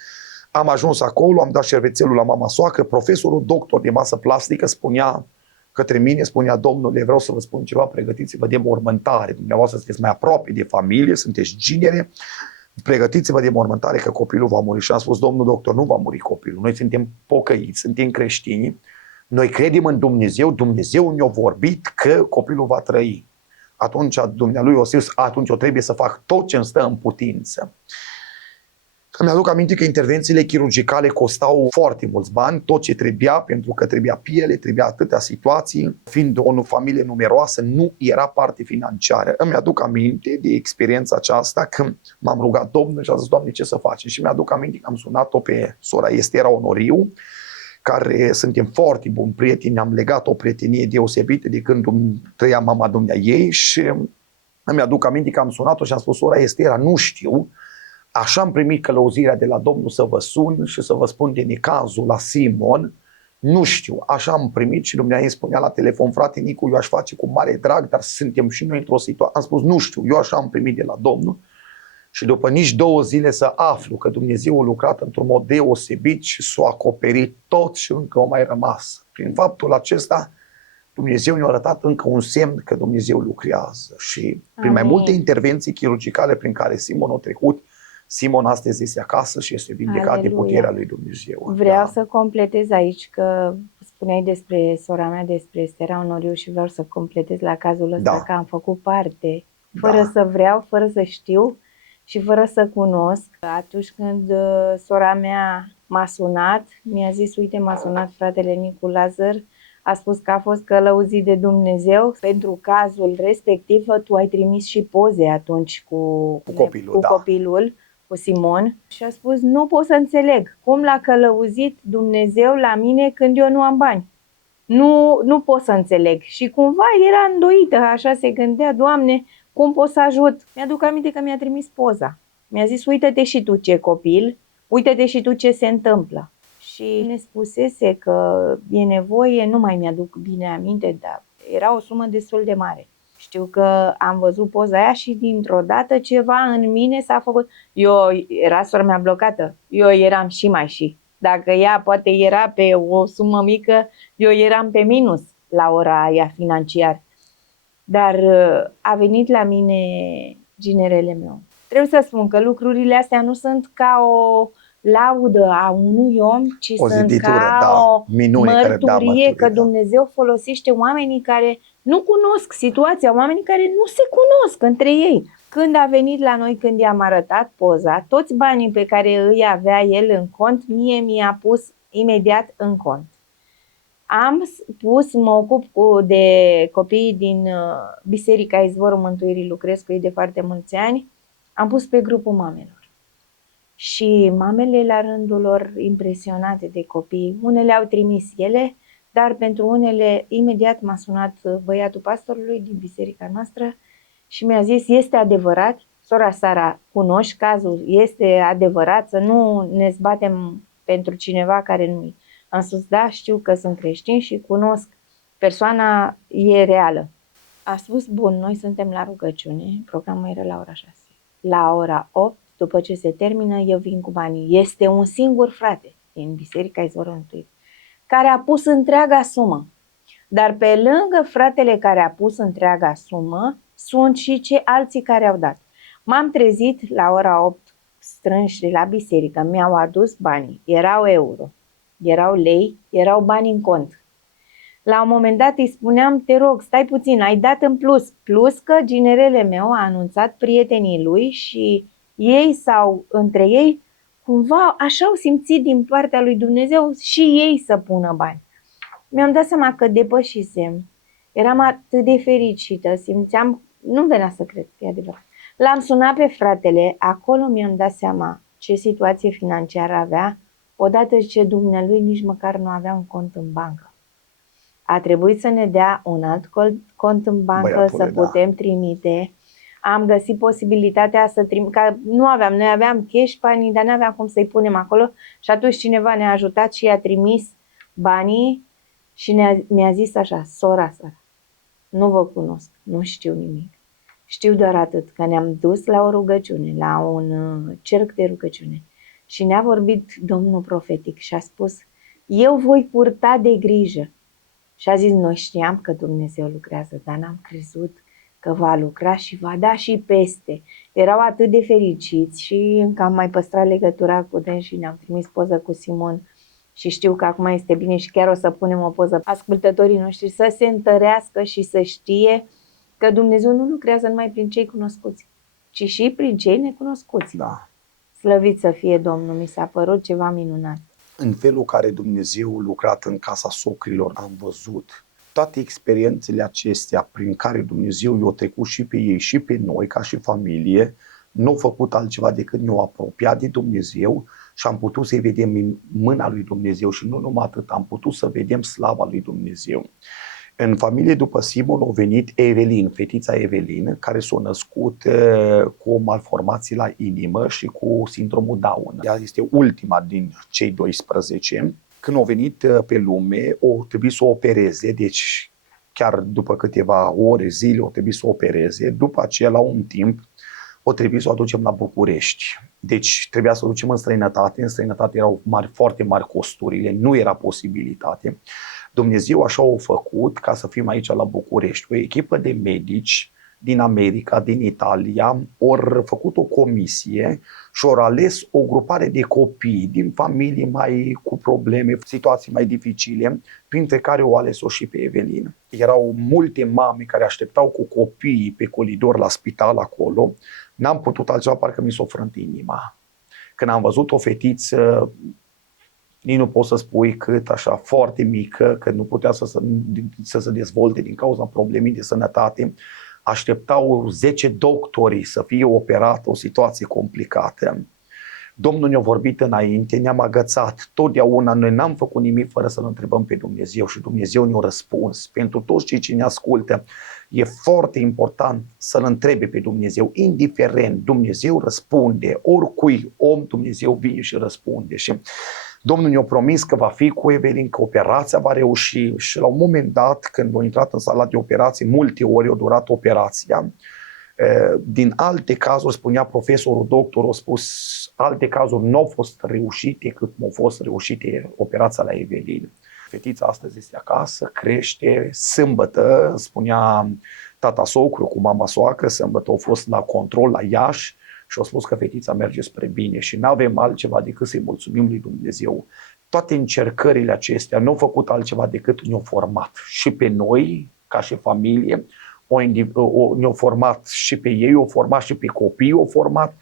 Am ajuns acolo, am dat șervețelul la mama soacră, profesorul doctor de masă plastică spunea către mine, spunea, domnule, vreau să vă spun ceva, pregătiți-vă de mormântare, dumneavoastră sunteți mai aproape de familie, sunteți ginere, pregătiți-vă de mormântare că copilul va muri. Și am spus, domnul doctor, nu va muri copilul, noi suntem pocăiți, suntem creștini, noi credem în Dumnezeu, Dumnezeu ne-a vorbit că copilul va trăi. Atunci dumnealui o zis, atunci o trebuie să fac tot ce îmi stă în putință. Îmi aduc aminte că intervențiile chirurgicale costau foarte mulți bani, tot ce trebuia, pentru că trebuia piele, trebuia atâtea situații. Fiind o familie numeroasă, nu era parte financiară. Îmi aduc aminte de experiența aceasta când m-am rugat Domnul și a zis, Doamne, ce să facem? Și mi-aduc aminte că am sunat-o pe sora Estera Onoriu, care suntem foarte buni prieteni, am legat o prietenie deosebită de când trăia mama dumneaei și îmi aduc aminte că am sunat-o și am spus, sora Estera, nu știu, așa am primit călăuzirea de la Domnul să vă sun și să vă spun de necazul la Simon, nu știu, așa am primit și dumneavoastră îmi spunea la telefon, frate Nicu, eu aș face cu mare drag, dar suntem și noi într-o situație. Am spus, nu știu, eu așa am primit de la Domnul și după nici 2 zile să aflu că Dumnezeu a lucrat într-un mod deosebit și s-a acoperit tot și încă o mai rămas. Prin faptul acesta, Dumnezeu ne-a arătat încă un semn că Dumnezeu lucrează și prin mai multe intervenții chirurgicale prin care Simon a trecut, Simon astăzi este acasă și este vindecat Aleluia. de puterea lui Dumnezeu. Vreau să completez aici că spuneai despre sora mea, despre Estera Onoriu și vreau să completez la cazul ăsta că am făcut parte, fără să vreau, fără să știu și fără să cunosc. Atunci când sora mea m-a sunat, mi-a zis, uite, m-a sunat fratele Nicu Lazar, a spus că a fost călăuzit de Dumnezeu. Pentru cazul respectiv, tu ai trimis și poze atunci cu copilul, cu Simon, și a spus, nu pot să înțeleg cum l-a călăuzit Dumnezeu la mine când eu nu am bani. Nu pot să înțeleg. Și cumva era îndoită, așa se gândea, Doamne, cum pot să ajut? Mi-aduc aminte că mi-a trimis poza. Mi-a zis, uite-te și tu ce copil, uite-te și tu ce se întâmplă. Și ne spusese că e nevoie, nu mai mi-aduc bine aminte, dar era o sumă destul de mare. Știu că am văzut poza aia și dintr-o dată ceva în mine s-a făcut. Era sora mea blocată, eu eram și mai și. Dacă ea poate era pe o sumă mică, eu eram pe minus la ora aia financiar. Dar a venit la mine ginerele meu. Trebuie să spun că lucrurile astea nu sunt ca o laudă a unui om, ci O sunt ziditură, ca da, o minune care da mărturie mărturie, că da. Dumnezeu folosește oamenii care nu cunosc situația, oamenii care nu se cunosc între ei. Când a venit la noi, când i-am arătat poza, toți banii pe care îi avea el în cont, mie mi-a pus imediat în cont. Am pus, mă ocup de copiii din Biserica Izvorul Mântuirii, lucrez cu ei de foarte mulți ani, am pus pe grupul mamelor. Și mamele la rândul lor impresionate de copii, unele au trimis ele, dar pentru unele imediat m-a sunat băiatul pastorului din biserica noastră și mi-a zis, este adevărat, sora Sara, cunoști cazul, este adevărat să nu ne zbatem pentru cineva care nu-i. Am spus, da, știu că sunt creștin și cunosc, persoana e reală. A spus, bun, noi suntem la rugăciune, programul era la ora 6. La ora 8, după ce se termină, eu vin cu banii. Este un singur frate din Biserica Izvorul Mântuirii care a pus întreaga sumă. Dar pe lângă fratele care a pus întreaga sumă, sunt și alții care au dat. M-am trezit la ora 8 strânși de la biserică, mi-au adus banii, erau euro, erau lei, erau bani în cont. La un moment dat îi spuneam, te rog, stai puțin, ai dat în plus. Plus că ginerele meu a anunțat prietenii lui și ei sau între ei, cumva așa au simțit din partea lui Dumnezeu și ei să pună bani. Mi-am dat seama că depășisem. Eram atât de fericită, simțeam, nu venea să cred că e adevărat. L-am sunat pe fratele, acolo mi-am dat seama ce situație financiară avea, odată ce dumnealui nici măcar nu avea un cont în bancă. A trebuit să ne dea un alt cont în bancă, Băiatule, să putem trimite. Am găsit posibilitatea să trimit, că nu aveam, noi aveam cash banii, dar nu aveam cum să-i punem acolo și atunci cineva ne-a ajutat și i-a trimis banii și mi-a zis așa, sora, nu vă cunosc, nu știu nimic. Știu doar atât, că ne-am dus la o rugăciune, la un cerc de rugăciune și ne-a vorbit Domnul profetic și a spus, eu voi purta de grijă. Și a zis, noi știam că Dumnezeu lucrează, dar n-am crezut că va lucra și va da și peste. Erau atât de fericiți și încă am mai păstrat legătura cu dâns și ne-am trimis poză cu Simon și știu că acum este bine și chiar o să punem o poză ascultătorii noștri să se întărească și să știe că Dumnezeu nu lucrează numai prin cei cunoscuți, ci și prin cei necunoscuți. Da. Slăvit să fie Domnul, mi s-a părut ceva minunat. În felul care Dumnezeu a lucrat în casa socrilor, am văzut toate experiențele acestea prin care Dumnezeu i-a trecut și pe ei și pe noi ca și familie, nu au făcut altceva decât ne-au apropiat de Dumnezeu și am putut să-i vedem în mâna lui Dumnezeu și nu numai atât, am putut să vedem slava lui Dumnezeu. În familie după Simon a venit Evelin, fetița Evelin, care s-a născut cu o malformație la inimă și cu sindromul Down. Ea este ultima din cei 12. Când a venit pe lume, o trebuie să o opereze, deci chiar după câteva ore, zile, o trebuie să o opereze. După aceea, la un timp, o trebuie să o aducem la București. Deci trebuia să o ducem în străinătate. În străinătate erau foarte mari costurile, nu era posibilitate. Dumnezeu așa a făcut ca să fim aici la București. O echipă de medici din America, din Italia, au făcut o comisie și au ales o grupare de copii din familii mai cu probleme, situații mai dificile, printre care o ales-o și pe Evelin. Erau multe mame care așteptau cu copiii pe coridor la spital acolo. N-am putut altceva, parcă mi s-o frânt inima. Când am văzut o fetiță, nici nu poți să spui cât, așa, foarte mică, că nu putea să se dezvolte din cauza problemei de sănătate, așteptau 10 doctori să fie operată, o situație complicată. Domnul ne-a vorbit înainte, ne-am agățat. Totdeauna noi n-am făcut nimic fără să-L întrebăm pe Dumnezeu și Dumnezeu ne-a răspuns. Pentru toți cei ce ne ascultă, e foarte important să-L întrebe pe Dumnezeu. Indiferent, Dumnezeu răspunde. Oricui om, Dumnezeu vine și răspunde. Și Domnul ne-a promis că va fi cu Evelin, că operația va reuși și la un moment dat, când a intrat în sala de operații, multe ori a durat operația. Din alte cazuri, spunea profesorul doctor, a spus, alte cazuri nu au fost reușite cât au fost reușite operația la Evelin. Fetița astăzi este acasă, crește, sâmbătă, spunea tata socru cu mama soacră, sâmbătă au fost la control la Iași și au spus că fetița merge spre bine și nu avem altceva decât să-i mulțumim lui Dumnezeu. Toate încercările acestea nu au făcut altceva decât ne-au format și pe noi, ca și familie, ne-au format și pe ei, au format și pe copii, au format.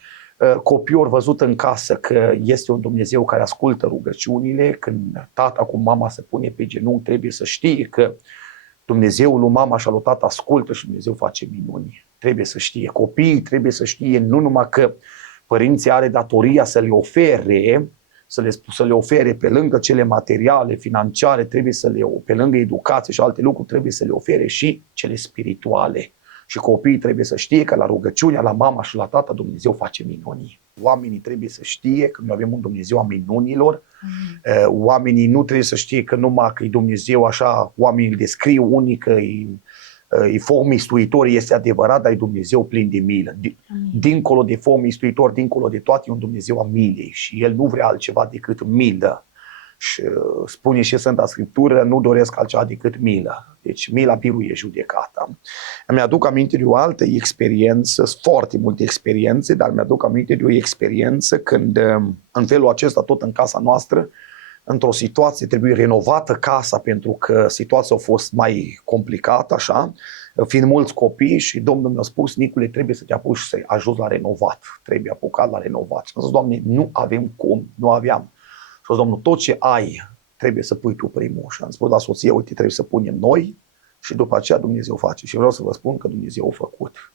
Copiii au văzut în casă că este un Dumnezeu care ascultă rugăciunile. Când tata cu mama se pune pe genunchi, trebuie să știe că Dumnezeul lui mama și al lui tata ascultă și Dumnezeu face minuni. Trebuie să știe. Copiii trebuie să știe nu numai că părinții are datoria să le ofere, să le ofere pe lângă cele materiale, financiare, pe lângă educație și alte lucruri, trebuie să le ofere și cele spirituale. Și copiii trebuie să știe că la rugăciunea, la mama și la tata, Dumnezeu face minuni. Oamenii trebuie să știe că noi avem un Dumnezeu a minunilor. Oamenii nu trebuie să știe că numai că e Dumnezeu așa, oamenii îl descriu unii că e foc mistuitor, este adevărat, dar e Dumnezeu plin de milă. Dincolo de foc mistuitor, dincolo de toate, e un Dumnezeu a milei și El nu vrea altceva decât milă. Și spune și Sfânta Scriptură, nu doresc altceva decât milă. Deci mila biruie judecata. Îmi aduc aminte de o altă experiență, foarte multe experiențe, dar mi-aduc aminte de o experiență când în felul acesta, tot în casa noastră, într-o situație trebuie renovată casa pentru că situația a fost mai complicată, așa, fiind mulți copii și Domnul mi-a spus, Nicule, trebuie să te apuci să ajungi la renovat, trebuie apucat la renovat. Și am zis, Doamne, nu avem cum, nu aveam. Și am zis, Domnul, tot ce ai trebuie să pui tu primul. Și am spus la soție, uite, trebuie să punem noi și după aceea Dumnezeu face. Și vreau să vă spun că Dumnezeu a făcut.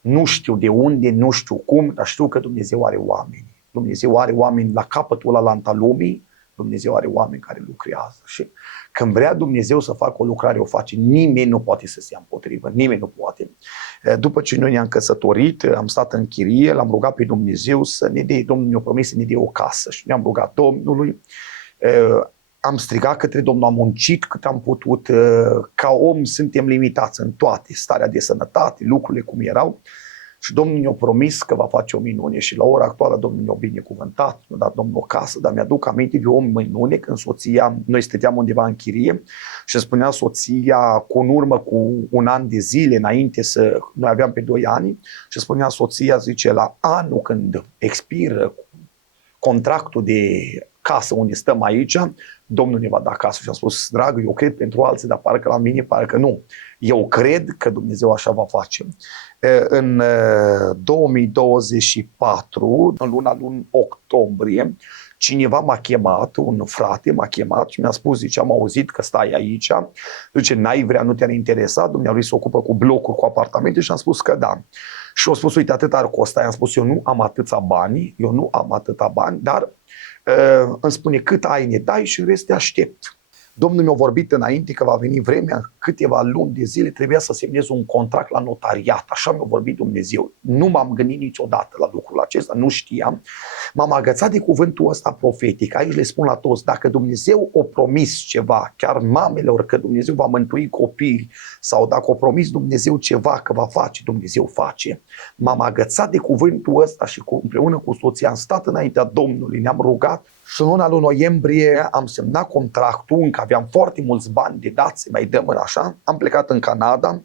Nu știu de unde, nu știu cum, dar știu că Dumnezeu are oameni. Dumnezeu are oameni la capătul ăla la lumii, Dumnezeu are oameni care lucrează. Și când vrea Dumnezeu să facă o lucrare, o face. Nimeni nu poate să se ia împotrivă, nimeni nu poate. După ce noi ne-am căsătorit, am stat în chirie, l-am rugat pe Dumnezeu să ne dea, Domnul ne-a promis să ne dea o casă și ne-am rugat Domnului. Am strigat către Domnul, am muncit cât am putut, ca om suntem limitați în toate, starea de sănătate, lucrurile cum erau și Domnul ne-a promis că va face o minune și la ora actuală Domnul ne-a binecuvântat, ne-a dat Domnul o casă, dar mi-aduc aminte de o minune când soția, noi stăteam undeva în chirie și îmi spunea soția, în urmă cu un an de zile înainte noi aveam pe 2 ani și spunea soția, zice, la anul când expiră contractul de casă unde stăm aici, Domnul ne va da casă. Și am spus, dragă, eu cred pentru alții, dar parcă la mine, parcă nu. Eu cred că Dumnezeu așa va face. În 2024, în luna octombrie, cineva m-a chemat, un frate m-a chemat și mi-a spus, zice, am auzit că stai aici, zice, n-ai vrea, nu te-ar interesa, Dumnezeu se ocupă cu blocuri, cu apartamente și am spus că da. Și au spus, uite, atât ar costa. I-am spus, eu nu am atâția bani, dar îmi spune cât ai, ne dai și în rest te aștept. Domnul mi-a vorbit înainte că va veni vremea, câteva luni de zile trebuia să semnez un contract la notariat. Așa mi-a vorbit Dumnezeu. Nu m-am gândit niciodată la lucrul acesta, nu știam. M-am agățat de cuvântul ăsta profetic. Aici le spun la toți, dacă Dumnezeu o promis ceva, chiar mamelor, că Dumnezeu va mântui copii, sau dacă o promis Dumnezeu ceva că va face, Dumnezeu face. M-am agățat de cuvântul ăsta și împreună cu soția am stat înaintea Domnului, ne-am rugat și în luna lui noiembrie am semnat contractul, încă aveam foarte mulți bani de dat, să mai dăm în așa. Am plecat în Canada.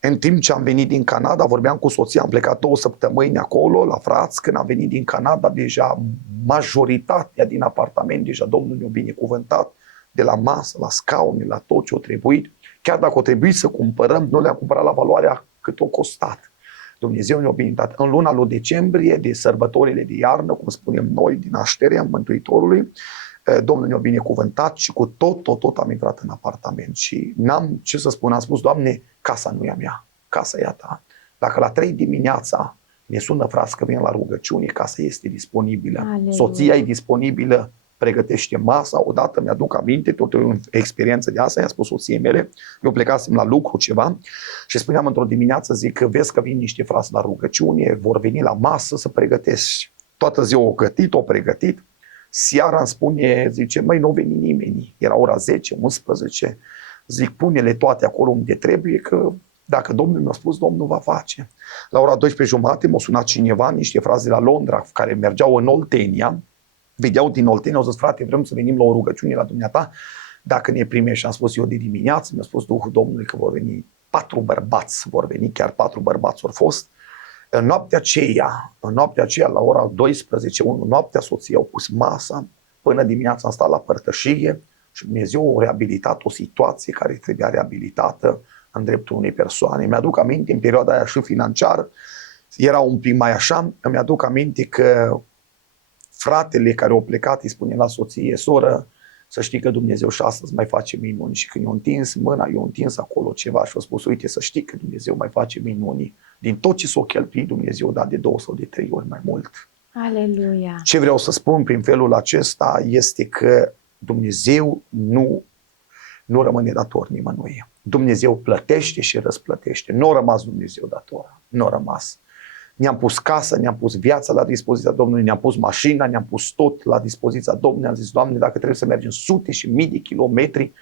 În timp ce am venit din Canada, vorbeam cu soția, am plecat 2 săptămâni acolo, la frați. Când am venit din Canada, deja majoritatea din apartament, deja Domnul ne-a binecuvântat, de la masă, la scaune, la tot ce a trebuit. Chiar dacă a trebuit să cumpărăm, nu le-am cumpărat la valoarea cât o costat. Dumnezeu ne-a binecuvântat. În luna lui decembrie, de sărbătorile de iarnă, cum spunem noi, din nașterea Mântuitorului, Domnul ne-a binecuvântat și cu tot am intrat în apartament. Și n-am ce să spun, am spus, Doamne, casa nu e a mea, casa e a Ta. Dacă la 3 dimineața ne sună frați că vin la rugăciune, casa este disponibilă, Aleluia. Soția e disponibilă, pregătește masa. Odată mi-aduc aminte, tot o experiență de asta, i-am spus soției mele, eu plecasem la lucru ceva și spuneam într-o dimineață, zic că vezi că vin niște frați la rugăciune, vor veni la masă să pregătesc. Toată ziua o pregătit. Seara îmi spune, zice, măi, nu veni nimeni. Era ora 10, 11. Zic, pune-le toate acolo unde trebuie, că dacă Domnul mi-a spus, Domnul va face. La ora 12:30 m-a sunat cineva, niște frați de la Londra, care mergeau în Oltenia, vedeau din Oltenia, au zis, frate, vrem să venim la o rugăciune la dumneata, dacă ne primești. Și am spus eu de dimineață, mi-a spus Duhul Domnului că vor veni 4 bărbați vor veni, chiar 4 bărbați au fost. În noaptea aceea, la ora 12, noaptea, soții au pus masa, până dimineața am stat la părtășie și Dumnezeu a reabilitat o situație care trebuia reabilitată în dreptul unei persoane. Mi-aduc aminte, în perioada aia și financiar, era un pic mai așa, îmi aduc aminte că fratele care a plecat îi spune la soție: soră, să știi că Dumnezeu și astăzi mai face minuni. Și când i-a întins mâna, i-a întins acolo ceva și a spus: uite, să știi că Dumnezeu mai face minuni. Din tot ce s-o cheltuit, Dumnezeu da de 2 sau de 3 ori mai mult. Aleluia! Ce vreau să spun prin felul acesta este că Dumnezeu nu rămâne dator nimănui. Dumnezeu plătește și răsplătește. Nu a rămas Dumnezeu dator. Nu a rămas. Ne-am pus casa, ne-am pus viața la dispoziția Domnului, ne-am pus mașina, ne-am pus tot la dispoziția Domnului. Am zis: Doamne, dacă trebuie să mergem sute și mii de kilometri,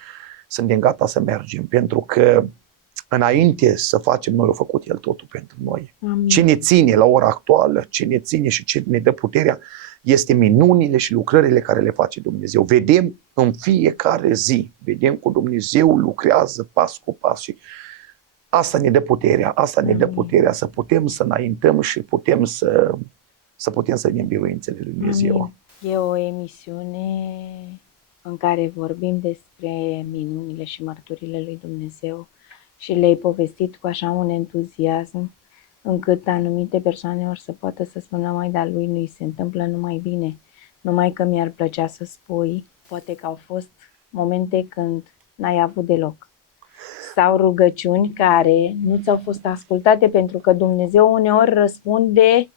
suntem gata să mergem. Pentru că înainte să facem, noi a făcut El totul pentru noi. Amin. Ce ne ține la ora actuală, ce ne ține și ce ne dă puterea, este minunile și lucrările care le face Dumnezeu. Vedem în fiecare zi, vedem cum Dumnezeu lucrează pas cu pas și asta ne dă puterea, să putem să înaintăm și putem să putem să venim biruințele lui Dumnezeu. Amin. E o emisiune în care vorbim despre minunile și mărturile lui Dumnezeu și le-ai povestit cu așa un entuziasm încât anumite persoane or să poată să spună: mai dar lui nu-i se întâmplă numai bine, numai că mi-ar plăcea să spui. Poate că au fost momente când n-ai avut deloc. Sau rugăciuni care nu ți-au fost ascultate pentru că Dumnezeu uneori răspunde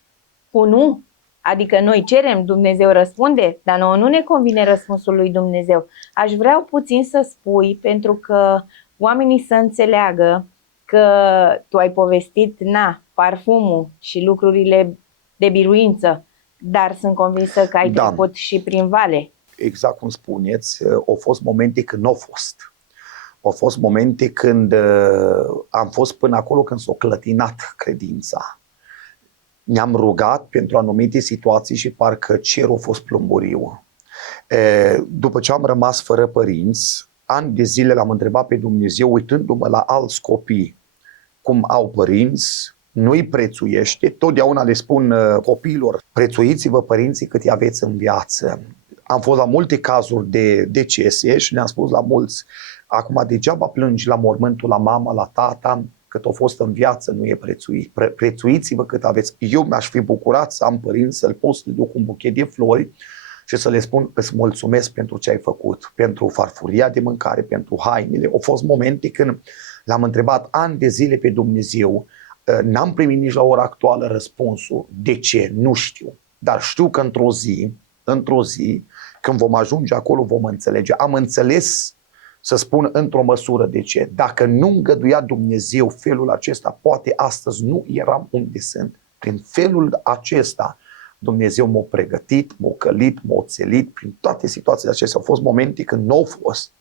cu nu. Adică noi cerem, Dumnezeu răspunde, dar nouă nu ne convine răspunsul lui Dumnezeu. Aș vrea puțin să spui, pentru că oamenii să înțeleagă că tu ai povestit, parfumul și lucrurile de biruință, dar sunt convinsă că ai trecut și prin vale. Exact cum spuneți, au fost momente când nu au fost. Au fost momente când am fost până acolo când s-a clătinat credința. Ne-am rugat pentru anumite situații și parcă cerul a fost plumburiu. După ce am rămas fără părinți, ani de zile l-am întrebat pe Dumnezeu, uitându-mă la alți copii cum au părinți, nu-i prețuiește. Totdeauna le spun copiilor: prețuiți-vă părinții cât îi aveți în viață. Am fost la multe cazuri de decese și le-am spus la mulți: acum degeaba plângi la mormântul la mama, la tata, cât au fost în viață nu e prețuit. Prețuiți-vă cât aveți. Eu mi-aș fi bucurat să am părinți, să-l pot să le duc un buchet de flori și să le spun: îți mulțumesc pentru ce ai făcut, pentru farfuria de mâncare, pentru hainele. Au fost momente când l-am întrebat ani de zile pe Dumnezeu, n-am primit nici la ora actuală răspunsul. De ce? Nu știu. Dar știu că într-o zi, când vom ajunge acolo, vom înțelege. Am înțeles, să spun într-o măsură, de ce. Dacă nu îngăduia Dumnezeu felul acesta, poate astăzi nu eram unde sunt. Prin felul acesta, Dumnezeu m-a pregătit, m-a călit, m-a țelit. Prin toate situațiile acestea au fost momente când nu au fost.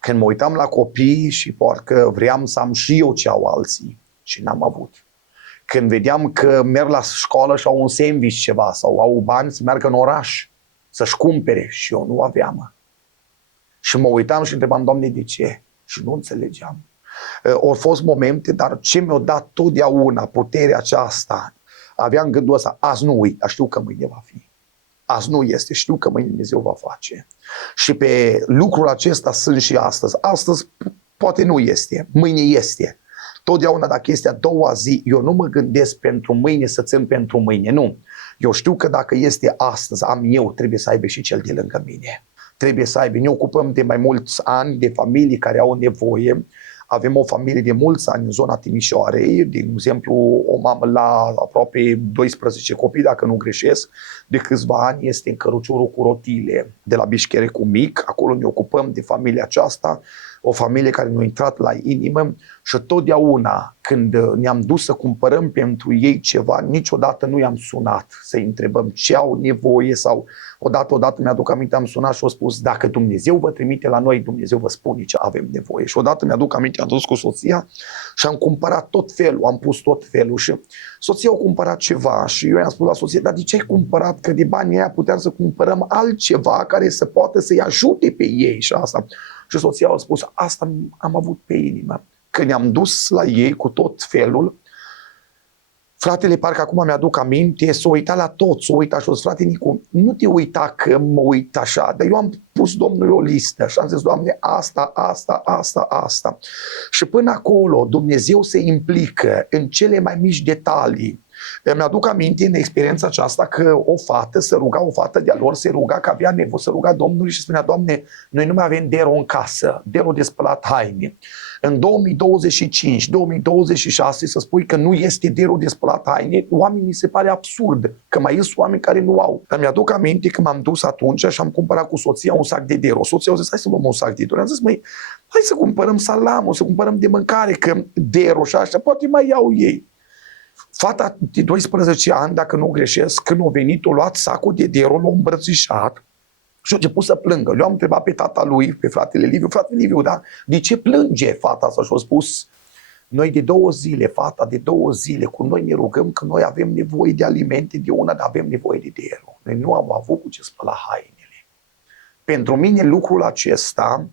Când mă uitam la copii și parcă vreau să am și eu ce au alții și n-am avut. Când vedeam că merg la școală și au un sandwich ceva sau au bani să meargă în oraș să-și cumpere și eu nu aveam. Și mă uitam și întrebam: Doamne, de ce? Și nu înțelegeam. Au fost momente, dar ce mi-a dat totdeauna puterea aceasta, aveam gândul ăsta: azi nu uit, dar știu că mâine va fi. Azi nu este, știu că mâine Dumnezeu va face. Și pe lucrul acesta sunt și astăzi. Astăzi poate nu este, mâine este. Totdeauna dacă este a doua zi, eu nu mă gândesc pentru mâine să țin pentru mâine, nu. Eu știu că dacă este astăzi, am eu, trebuie să aibă și cel de lângă mine. Trebuie să aibă. Ne ocupăm de mai mulți ani de familii care au nevoie. Avem o familie de mulți ani în zona Timișoarei, de exemplu o mamă la aproape 12 copii, dacă nu greșesc, de câțiva ani este în Căruciorul cu Rotile, de la Bișcherecu Mic. Acolo ne ocupăm de familia aceasta, o familie care ne-a intrat la inimă și totdeauna când ne-am dus să cumpărăm pentru ei ceva, niciodată nu i-am sunat să-i întrebăm ce au nevoie sau odată mi-aduc aminte, am sunat și au spus: dacă Dumnezeu vă trimite la noi, Dumnezeu vă spune ce avem nevoie. Și odată mi-aduc aminte, am dus cu soția și am cumpărat tot felul, am pus tot felul și soția a cumpărat ceva și eu i-am spus la soție: dar de ce ai cumpărat? Că de banii aia puteam să cumpărăm altceva care să poată să-i ajute pe ei și asta. Și soția a spus: asta am avut pe inimă. când ne-am dus la ei cu tot felul, fratele, parcă acum mi-aduc aminte, s-a uitat la tot, s-a uitat și a zis, frate Nicu, nu te uita că mă uit așa, dar eu am pus Domnului o listă și am zis, Doamne, asta. Și până acolo Dumnezeu se implică în cele mai mici detalii. Mi-aduc aminte în experiența aceasta că o fată de-a lor se ruga, că avea nevoie, să ruga Domnului și spunea, Doamne, noi nu mai avem dero în casă, dero de spălat haine. În 2025, 2026 să spui că nu este dero de spălat haine, oamenii se pare absurd, că mai sunt oameni care nu au. Dar mi-aduc aminte că m-am dus atunci și am cumpărat cu soția un sac de dero. Soția a zis, hai să luăm un sac de dero. Am zis, măi, hai să cumpărăm salamul, să cumpărăm de mâncare, că dero și așa, poate mai iau ei. Fata de 12 ani, dacă nu greșesc, când a venit, a luat sacul de dero, l-a îmbrățișat și a început să plângă. Eu am întrebat pe tata lui, pe fratele Liviu, da, de ce plânge fata asta? Și a spus, noi de 2 zile, fata, de 2 zile, cu noi ne rugăm că noi avem nevoie de alimente de una, dar avem nevoie de dero. Noi nu am avut cu ce spăla hainele. Pentru mine lucrul acesta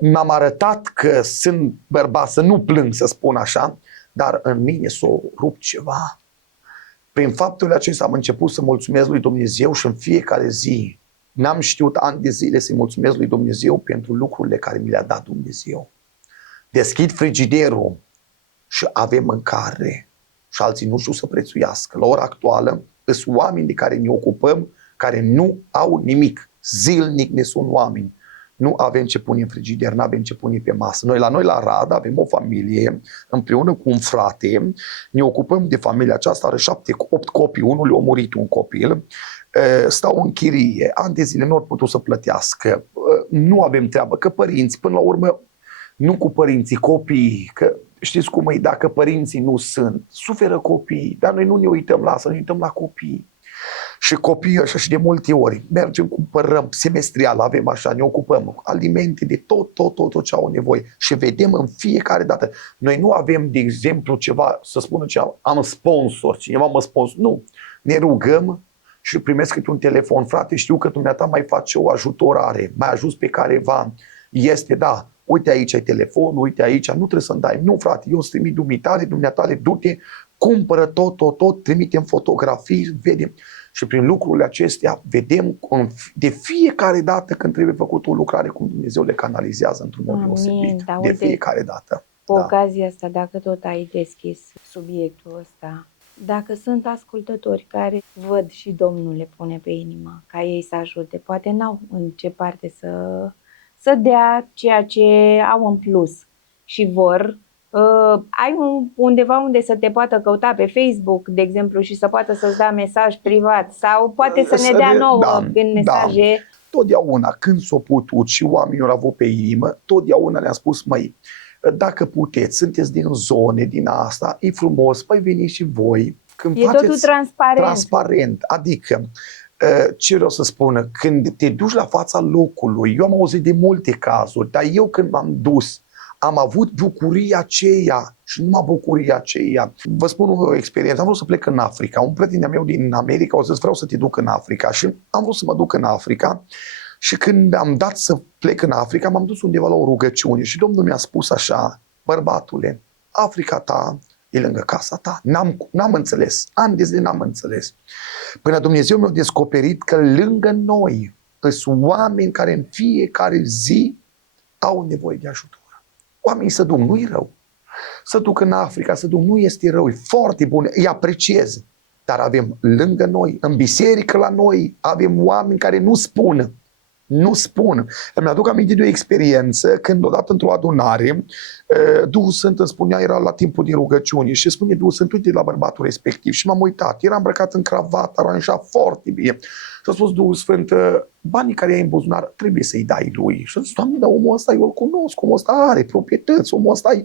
m-am arătat că sunt bărbat, să nu plâng, să spun așa, dar în mine s-a rupt ceva. Prin faptul acesta am început să mulțumesc lui Dumnezeu și în fiecare zi n-am știut ani de zile să-i mulțumesc lui Dumnezeu pentru lucrurile care mi le-a dat Dumnezeu. Deschid frigiderul și avem mâncare și alții nu știu să prețuiască. La ora actuală sunt oameni de care ne ocupăm care nu au nimic. Zilnic ne sunt oameni. Nu avem ce pune în frigider, nu avem ce pune pe masă. La noi la Arad avem o familie, împreună cu un frate, ne ocupăm de familia aceasta, are 7-8 copii, unul le-a murit un copil, stau în chirie, ani de zile nu au putut să plătească, nu avem treabă, că părinți, până la urmă, nu cu părinții, copiii, că știți cum e, dacă părinții nu sunt, suferă copiii, dar noi nu ne uităm la asta, ne uităm la copii. Și copiii ăștia și de multe ori mergem, cumpărăm semestrial, avem așa, ne ocupăm alimente de tot ce au nevoie și vedem în fiecare dată. Noi nu avem, de exemplu, ceva, să spună ceva, am sponsor, cineva mă sponsor, nu. Ne rugăm și primesc câte un telefon, frate, știu că dumneata mai face o ajutorare, mai ajuns pe careva, este, da, uite aici ai telefonul, uite aici, nu trebuie să-mi dai, nu frate, eu îți trimit dumneatale, du-te, cumpără tot, trimitem fotografii, vedem. Și prin lucrurile acestea vedem de fiecare dată când trebuie făcut o lucrare, cum Dumnezeu le canalizează într-un mod deosebit. Da, de uite, fiecare dată. Cu ocazia asta, dacă tot ai deschis subiectul ăsta, dacă sunt ascultători care văd și Domnul le pune pe inimă ca ei să ajute, poate n-au în ce parte să dea ceea ce au în plus și vor, ai undeva unde să te poată căuta pe Facebook, de exemplu, și să poată să-ți dea mesaj privat sau poate să ne dea nouă prin mesaje. Da. Totdeauna când s-o putut și oamenii au avut pe inimă, totdeauna le-am spus, măi, dacă puteți, sunteți din zone, din asta, e frumos, păi veniți și voi. Când e totul transparent. Adică, ce vreau să spun, când te duci la fața locului, eu am auzit de multe cazuri, dar eu când m-am dus, am avut bucuria aceea și numai bucuria aceea. Vă spun o experiență, am vrut să plec în Africa. Un prieten meu din America a zis, vreau să te duc în Africa și am vrut să mă duc în Africa și când am dat să plec în Africa, m-am dus undeva la o rugăciune și Domnul mi-a spus așa, bărbatule, Africa ta e lângă casa ta. N-am înțeles, ani de zile n-am înțeles. Până Dumnezeu mi-a descoperit că lângă noi sunt oameni care în fiecare zi au nevoie de ajutor. Oamenii se duc, nu-i rău. Să duc în Africa, să duc, nu este rău, e foarte bun, îi apreciez. Dar avem lângă noi, în biserică la noi, avem oameni care nu spun. Îmi aduc aminte de o experiență când odată într-o adunare, Duhul Sfânt îmi spunea, era la timpul de rugăciune și spune Duhul Sfânt, uite la bărbatul respectiv și m-am uitat, era îmbrăcat în cravată, aranjat foarte bine. Și a spus Duhul Sfânt, banii care ai în buzunar trebuie să-i dai lui. Și a zis, Doamne, dar omul ăsta, eu îl cunosc, omul ăsta are proprietăți, omul ăsta e...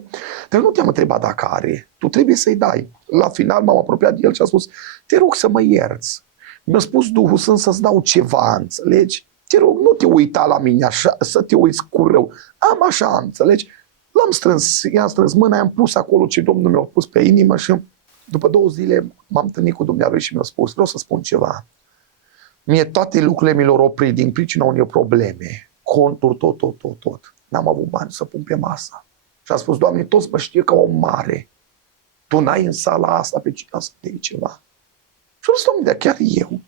Dar nu te-am întrebat dacă are, tu trebuie să-i dai. La final m-am apropiat de el și a spus, te rog să mă ierți. Mi-a spus Duhul Sfânt să-ți dau ceva, înțelegi? Te rog, nu te uita la mine așa, să te uiți cu rău. Am așa, înțelegi? I-am strâns mâna, i-am pus acolo ce Domnul mi-a pus pe inimă și după 2 zile m-am întâlnit cu Dumnezeu și mi-a spus, vreau să spun ceva. Mie toate lucrurile mi le-au oprit din pricina unei probleme, conturi, tot. N-am avut bani să pun pe masă. Și a spus, Doamne, toți mă știe ca om mare. Tu n-ai în sala asta pe cineva să te iei ceva. Și a zis, Doamne, dar chiar eu?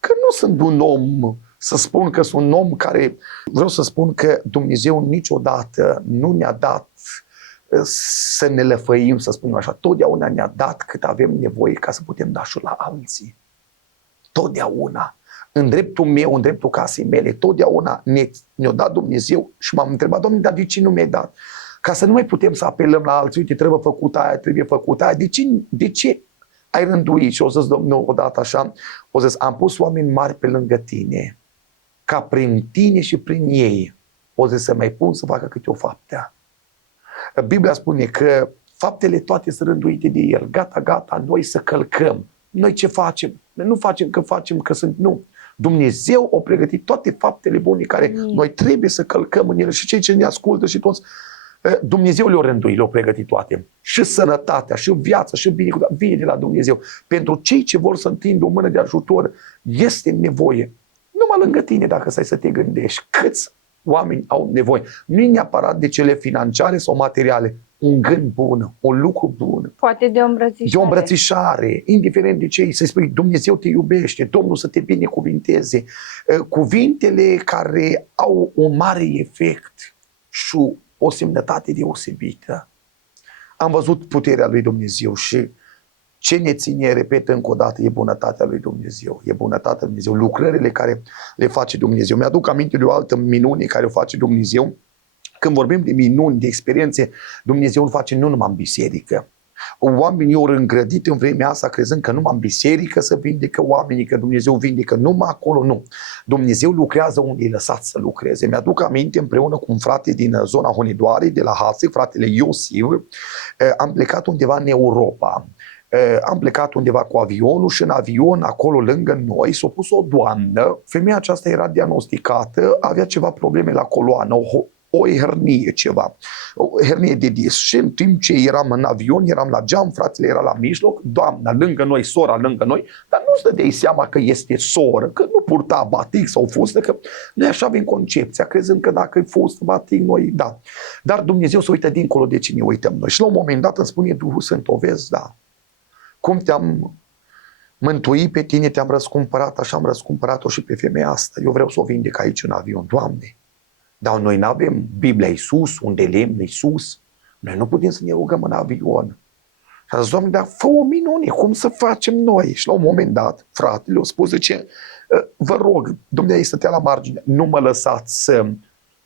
Că nu sunt un om, să spun că sunt un om care... Vreau să spun că Dumnezeu niciodată nu ne-a dat să ne lăfăim, să spunem așa. Totdeauna ne-a dat cât avem nevoie ca să putem da și la alții. Totdeauna. În dreptul meu, în dreptul casei mele, totdeauna ne-a dat Dumnezeu și m-am întrebat, Doamne, dar de ce nu mi-ai dat? Ca să nu mai putem să apelăm la alții, uite, trebuie făcut aia, trebuie făcut aia. De ce ai rânduit? Și o zis Domnul odată așa, o zis, am pus oameni mari pe lângă tine, ca prin tine și prin ei, o zis să mai pun să facă câte o faptă. Biblia spune că faptele toate sunt rânduite de El. Gata, gata, noi să călcăm. Noi ce facem? Noi nu facem că sunt, nu. Dumnezeu a pregătit toate faptele bune care noi trebuie să călcăm în ele și cei ce ne ascultă și toți. Dumnezeu le-a rânduit, le-a pregătit toate. Și sănătatea, și viața, și binecuvântarea vine de la Dumnezeu. Pentru cei ce vor să întindă o mână de ajutor, este nevoie. Numai lângă tine, dacă stai să te gândești, câți oameni au nevoie. Nu e neapărat de cele financiare sau materiale. Un gând bun, un lucru bun. Poate de o îmbrățișare. De o îmbrățișare, indiferent de ce, să spui Dumnezeu te iubește, Domnul să te binecuvinteze. Cuvintele care au un mare efect și o semnătate deosebită. Am văzut puterea lui Dumnezeu și ce ne ține, repet încă o dată, e bunătatea lui Dumnezeu. E bunătatea lui Dumnezeu, lucrările care le face Dumnezeu. Mi-aduc aminte de o altă minune care o face Dumnezeu. Când vorbim de minuni, de experiențe, Dumnezeu îl face nu numai în biserică. Oamenii au îngrădit în vremea asta crezând că numai în biserică să vindecă oamenii, că Dumnezeu vindecă numai acolo, nu. Dumnezeu lucrează unde e lăsat să lucreze. Mi-aduc aminte împreună cu un frate din zona Hunedoare, de la Hațe, fratele Iosif, am plecat undeva în Europa. Am plecat undeva cu avionul și în avion, acolo lângă noi, s-a pus o doamnă. Femeia aceasta era diagnosticată, avea ceva probleme la coloană, o hernie ceva, o hernie de disc. Și în timp ce eram în avion, eram la geam, fratele era la mijloc, doamna lângă noi, sora lângă noi, dar nu-ți dădeai seama că este soră, că nu purta batic sau fustă, că noi așa avem concepția, crezând că dacă e fost batic, noi, da. Dar Dumnezeu se uită dincolo de ce ne uităm noi. Și la un moment dat îmi spune Duhul Sfânt, o vezi, da. Cum te-am mântuit pe tine, te-am răscumpărat, așa am răscumpărat-o și pe femeia asta. Eu vreau să o vindec aici în avion, Doamne. Dar noi nu avem Biblia sus, unde lemn sus. Noi nu putem să ne rugăm în avion. Și a zis, Doamne, dar fă o minune, cum să facem noi? Și la un moment dat, fratele a spus, zice, vă rog, Dumnezeu stătea la margine, nu mă lăsați să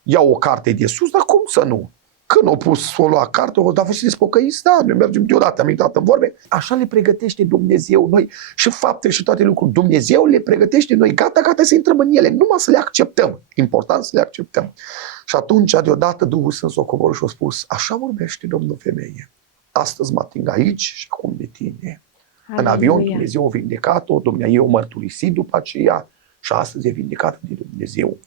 iau o carte de sus, dar cum să nu? Când au pus o lua carte, au dar să spocăiți, da, noi mergem deodată, am intrat în vorbe. Așa le pregătește Dumnezeu noi și fapte și toate lucruri. Dumnezeu le pregătește noi, gata, gata să intrăm în ele, numai să le acceptăm. Important să le acceptăm. Și atunci, deodată, Duhul Sfânt s-a coborât și a spus, așa vorbește Domnul femeie. Astăzi mă ating aici și acum de tine. Aleluia. În avion Dumnezeu a vindecat-o, Dumnezeu a mărturisit după aceea și astăzi e vindecată de Dumnezeu.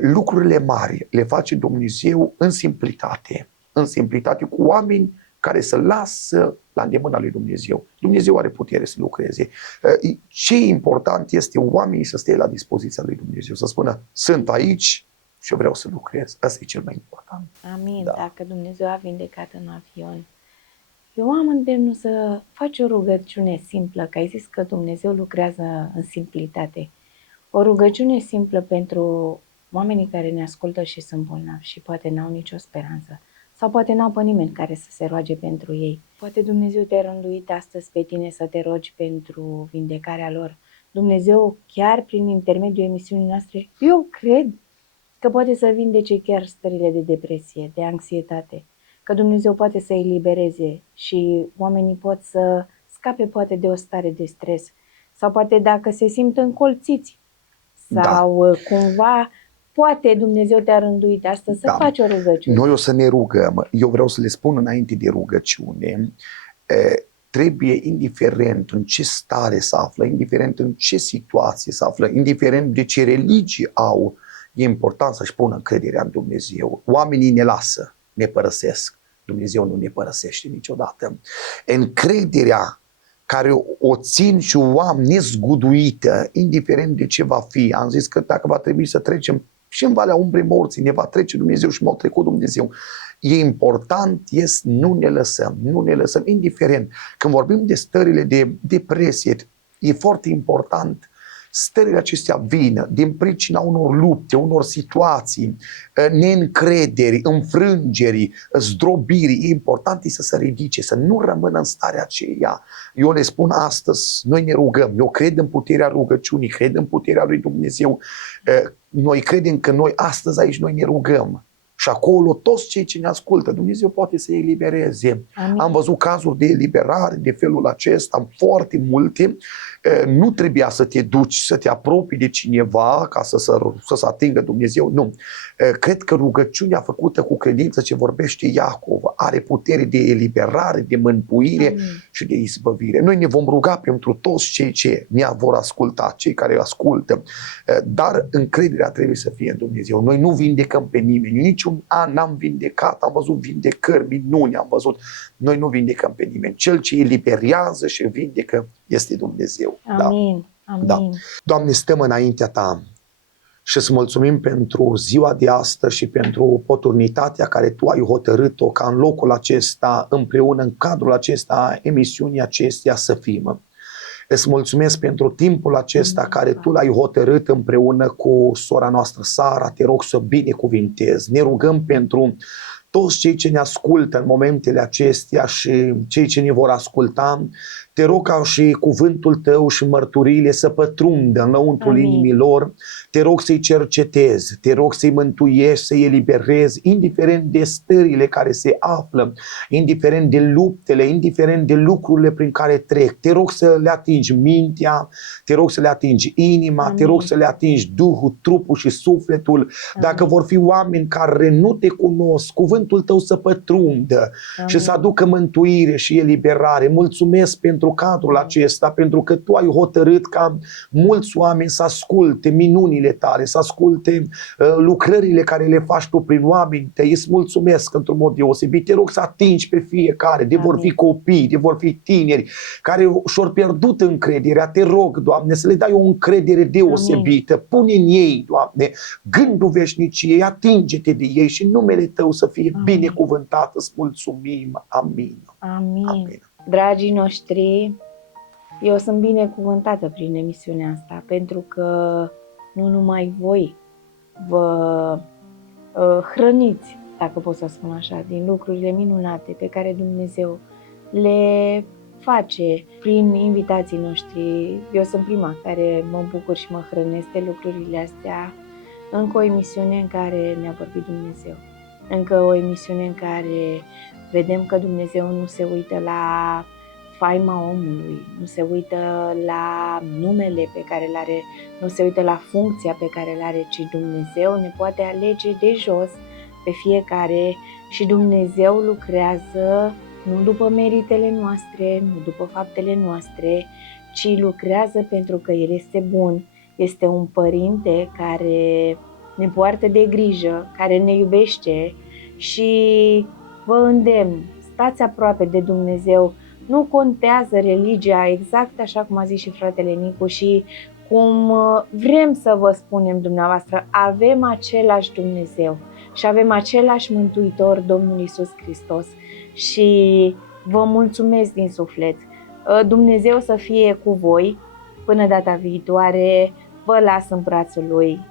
Lucrurile mari le face Dumnezeu în simplitate cu oameni care să lasă la îndemâna lui Dumnezeu. Dumnezeu are putere să lucreze. Ce important este oamenii să stea la dispoziția lui Dumnezeu, să spună, sunt aici și eu vreau să lucrez. Asta e cel mai important. Amin. Da. Dacă Dumnezeu a vindecat în avion, eu am îndemnul să faci o rugăciune simplă, că ai zis că Dumnezeu lucrează în simplitate. O rugăciune simplă pentru oamenii care ne ascultă și sunt bolnavi și poate n-au nicio speranță sau poate n-au pe nimeni care să se roage pentru ei. Poate Dumnezeu te-a rânduit astăzi pe tine să te rogi pentru vindecarea lor. Dumnezeu, chiar prin intermediul emisiunii noastre, eu cred că poate să vindece chiar stările de depresie, de anxietate, că Dumnezeu poate să elibereze și oamenii pot să scape poate de o stare de stres sau poate dacă se simt încolțiți sau cumva poate Dumnezeu te-a rânduit astăzi să faci o rugăciune. Noi o să ne rugăm. Eu vreau să le spun înainte de rugăciune. Trebuie, indiferent în ce stare se află, indiferent în ce situație se află, indiferent de ce religii au, e important să-și pună încrederea în Dumnezeu. Oamenii ne lasă, ne părăsesc. Dumnezeu nu ne părăsește niciodată. Încrederea care o țin și o am nezguduită, indiferent de ce va fi. Am zis că dacă va trebui să trecem și în Valea Umbrei Morții, ne va trece Dumnezeu și m-a trecut Dumnezeu. E important, nu ne lăsăm, indiferent. Când vorbim de stările de depresie, e foarte important. Stările acestea vin din pricina unor lupte, unor situații, neîncrederi, înfrângeri, zdrobiri. E important să se ridice, să nu rămână în starea aceea. Eu le spun astăzi, noi ne rugăm, eu cred în puterea rugăciunii, cred în puterea lui Dumnezeu. Noi credem că noi astăzi aici noi ne rugăm. Și acolo toți cei ce ne ascultă, Dumnezeu poate să-i elibereze. Amin. Am văzut cazuri de eliberare de felul acesta, foarte multe. Nu trebuia să te duci, să te apropii de cineva ca să se atingă Dumnezeu. Nu. Cred că rugăciunea făcută cu credință, ce vorbește Iacov, are putere de eliberare, de mântuire. Amin. Și de izbăvire. Noi ne vom ruga pentru toți cei ce ne vor asculta, cei care ascultă. Dar încrederea trebuie să fie în Dumnezeu. Noi nu vindecăm pe nimeni. Niciun an n-am vindecat, am văzut vindecări, minuni am văzut. Noi nu vindecăm pe nimeni. Cel ce eliberează și vindecă este Dumnezeu. Amin. Da. Amin. Da. Doamne, stăm înaintea Ta și îți mulțumim pentru ziua de astăzi și pentru oportunitatea care Tu ai hotărât-o ca în locul acesta, împreună, în cadrul acesta, emisiunii acesteia să fim. Îți mulțumesc pentru timpul acesta care Tu l-ai hotărât împreună cu sora noastră Sara. Te rog să binecuvintezi. Ne rugăm pentru toți cei ce ne ascultă în momentele acestea și cei ce ne vor asculta. Te rog ca și cuvântul Tău și mărturiile să pătrundă înăuntrul inimii lor. Te rog să-i cercetezi, te rog să-i mântuiești, să-i eliberezi, indiferent de stările care se află, indiferent de luptele, indiferent de lucrurile prin care trec. Te rog să le atingi mintea, te rog să le atingi inima, Amin. Te rog să le atingi Duhul, trupul și sufletul. Amin. Dacă vor fi oameni care nu Te cunosc, cuvântul Tău să pătrundă Amin. Și să aducă mântuire și eliberare. Mulțumesc pentru cadrul acesta, pentru că Tu ai hotărât ca mulți oameni să asculte minunile Tale, să asculte lucrările care le faci Tu prin oameni Tăi. Îți mulțumesc într-un mod deosebit. Te rog să atingi pe fiecare, de vor fi copii, de vor fi tineri care și-au pierdut încrederea. Te rog, Doamne, să le dai o încredere deosebită. Amin. Pune în ei, Doamne, gândul veșniciei, atinge-te de ei și numele Tău să fie binecuvântat. Îți mulțumim. Amin. Amin. Amin. Dragii noștri, eu sunt binecuvântată prin emisiunea asta, pentru că nu numai voi vă hrăniți, dacă pot să spun așa, din lucrurile minunate pe care Dumnezeu le face prin invitații noștri. Eu sunt prima care mă bucur și mă hrănesc de lucrurile astea. Încă o emisiune în care ne-a vorbit Dumnezeu. Încă o emisiune în care vedem că Dumnezeu nu se uită la faima omului, nu se uită la numele pe care îl are, nu se uită la funcția pe care îl are, ci Dumnezeu ne poate alege de jos pe fiecare și Dumnezeu lucrează nu după meritele noastre, nu după faptele noastre, ci lucrează pentru că El este bun, este un părinte care ne poartă de grijă, care ne iubește și vă îndemn, stați aproape de Dumnezeu, nu contează religia, exact așa cum a zis și fratele Nicu și cum vrem să vă spunem dumneavoastră, avem același Dumnezeu și avem același Mântuitor, Domnul Iisus Hristos și vă mulțumesc din suflet. Dumnezeu să fie cu voi, până data viitoare, vă las în brațul Lui.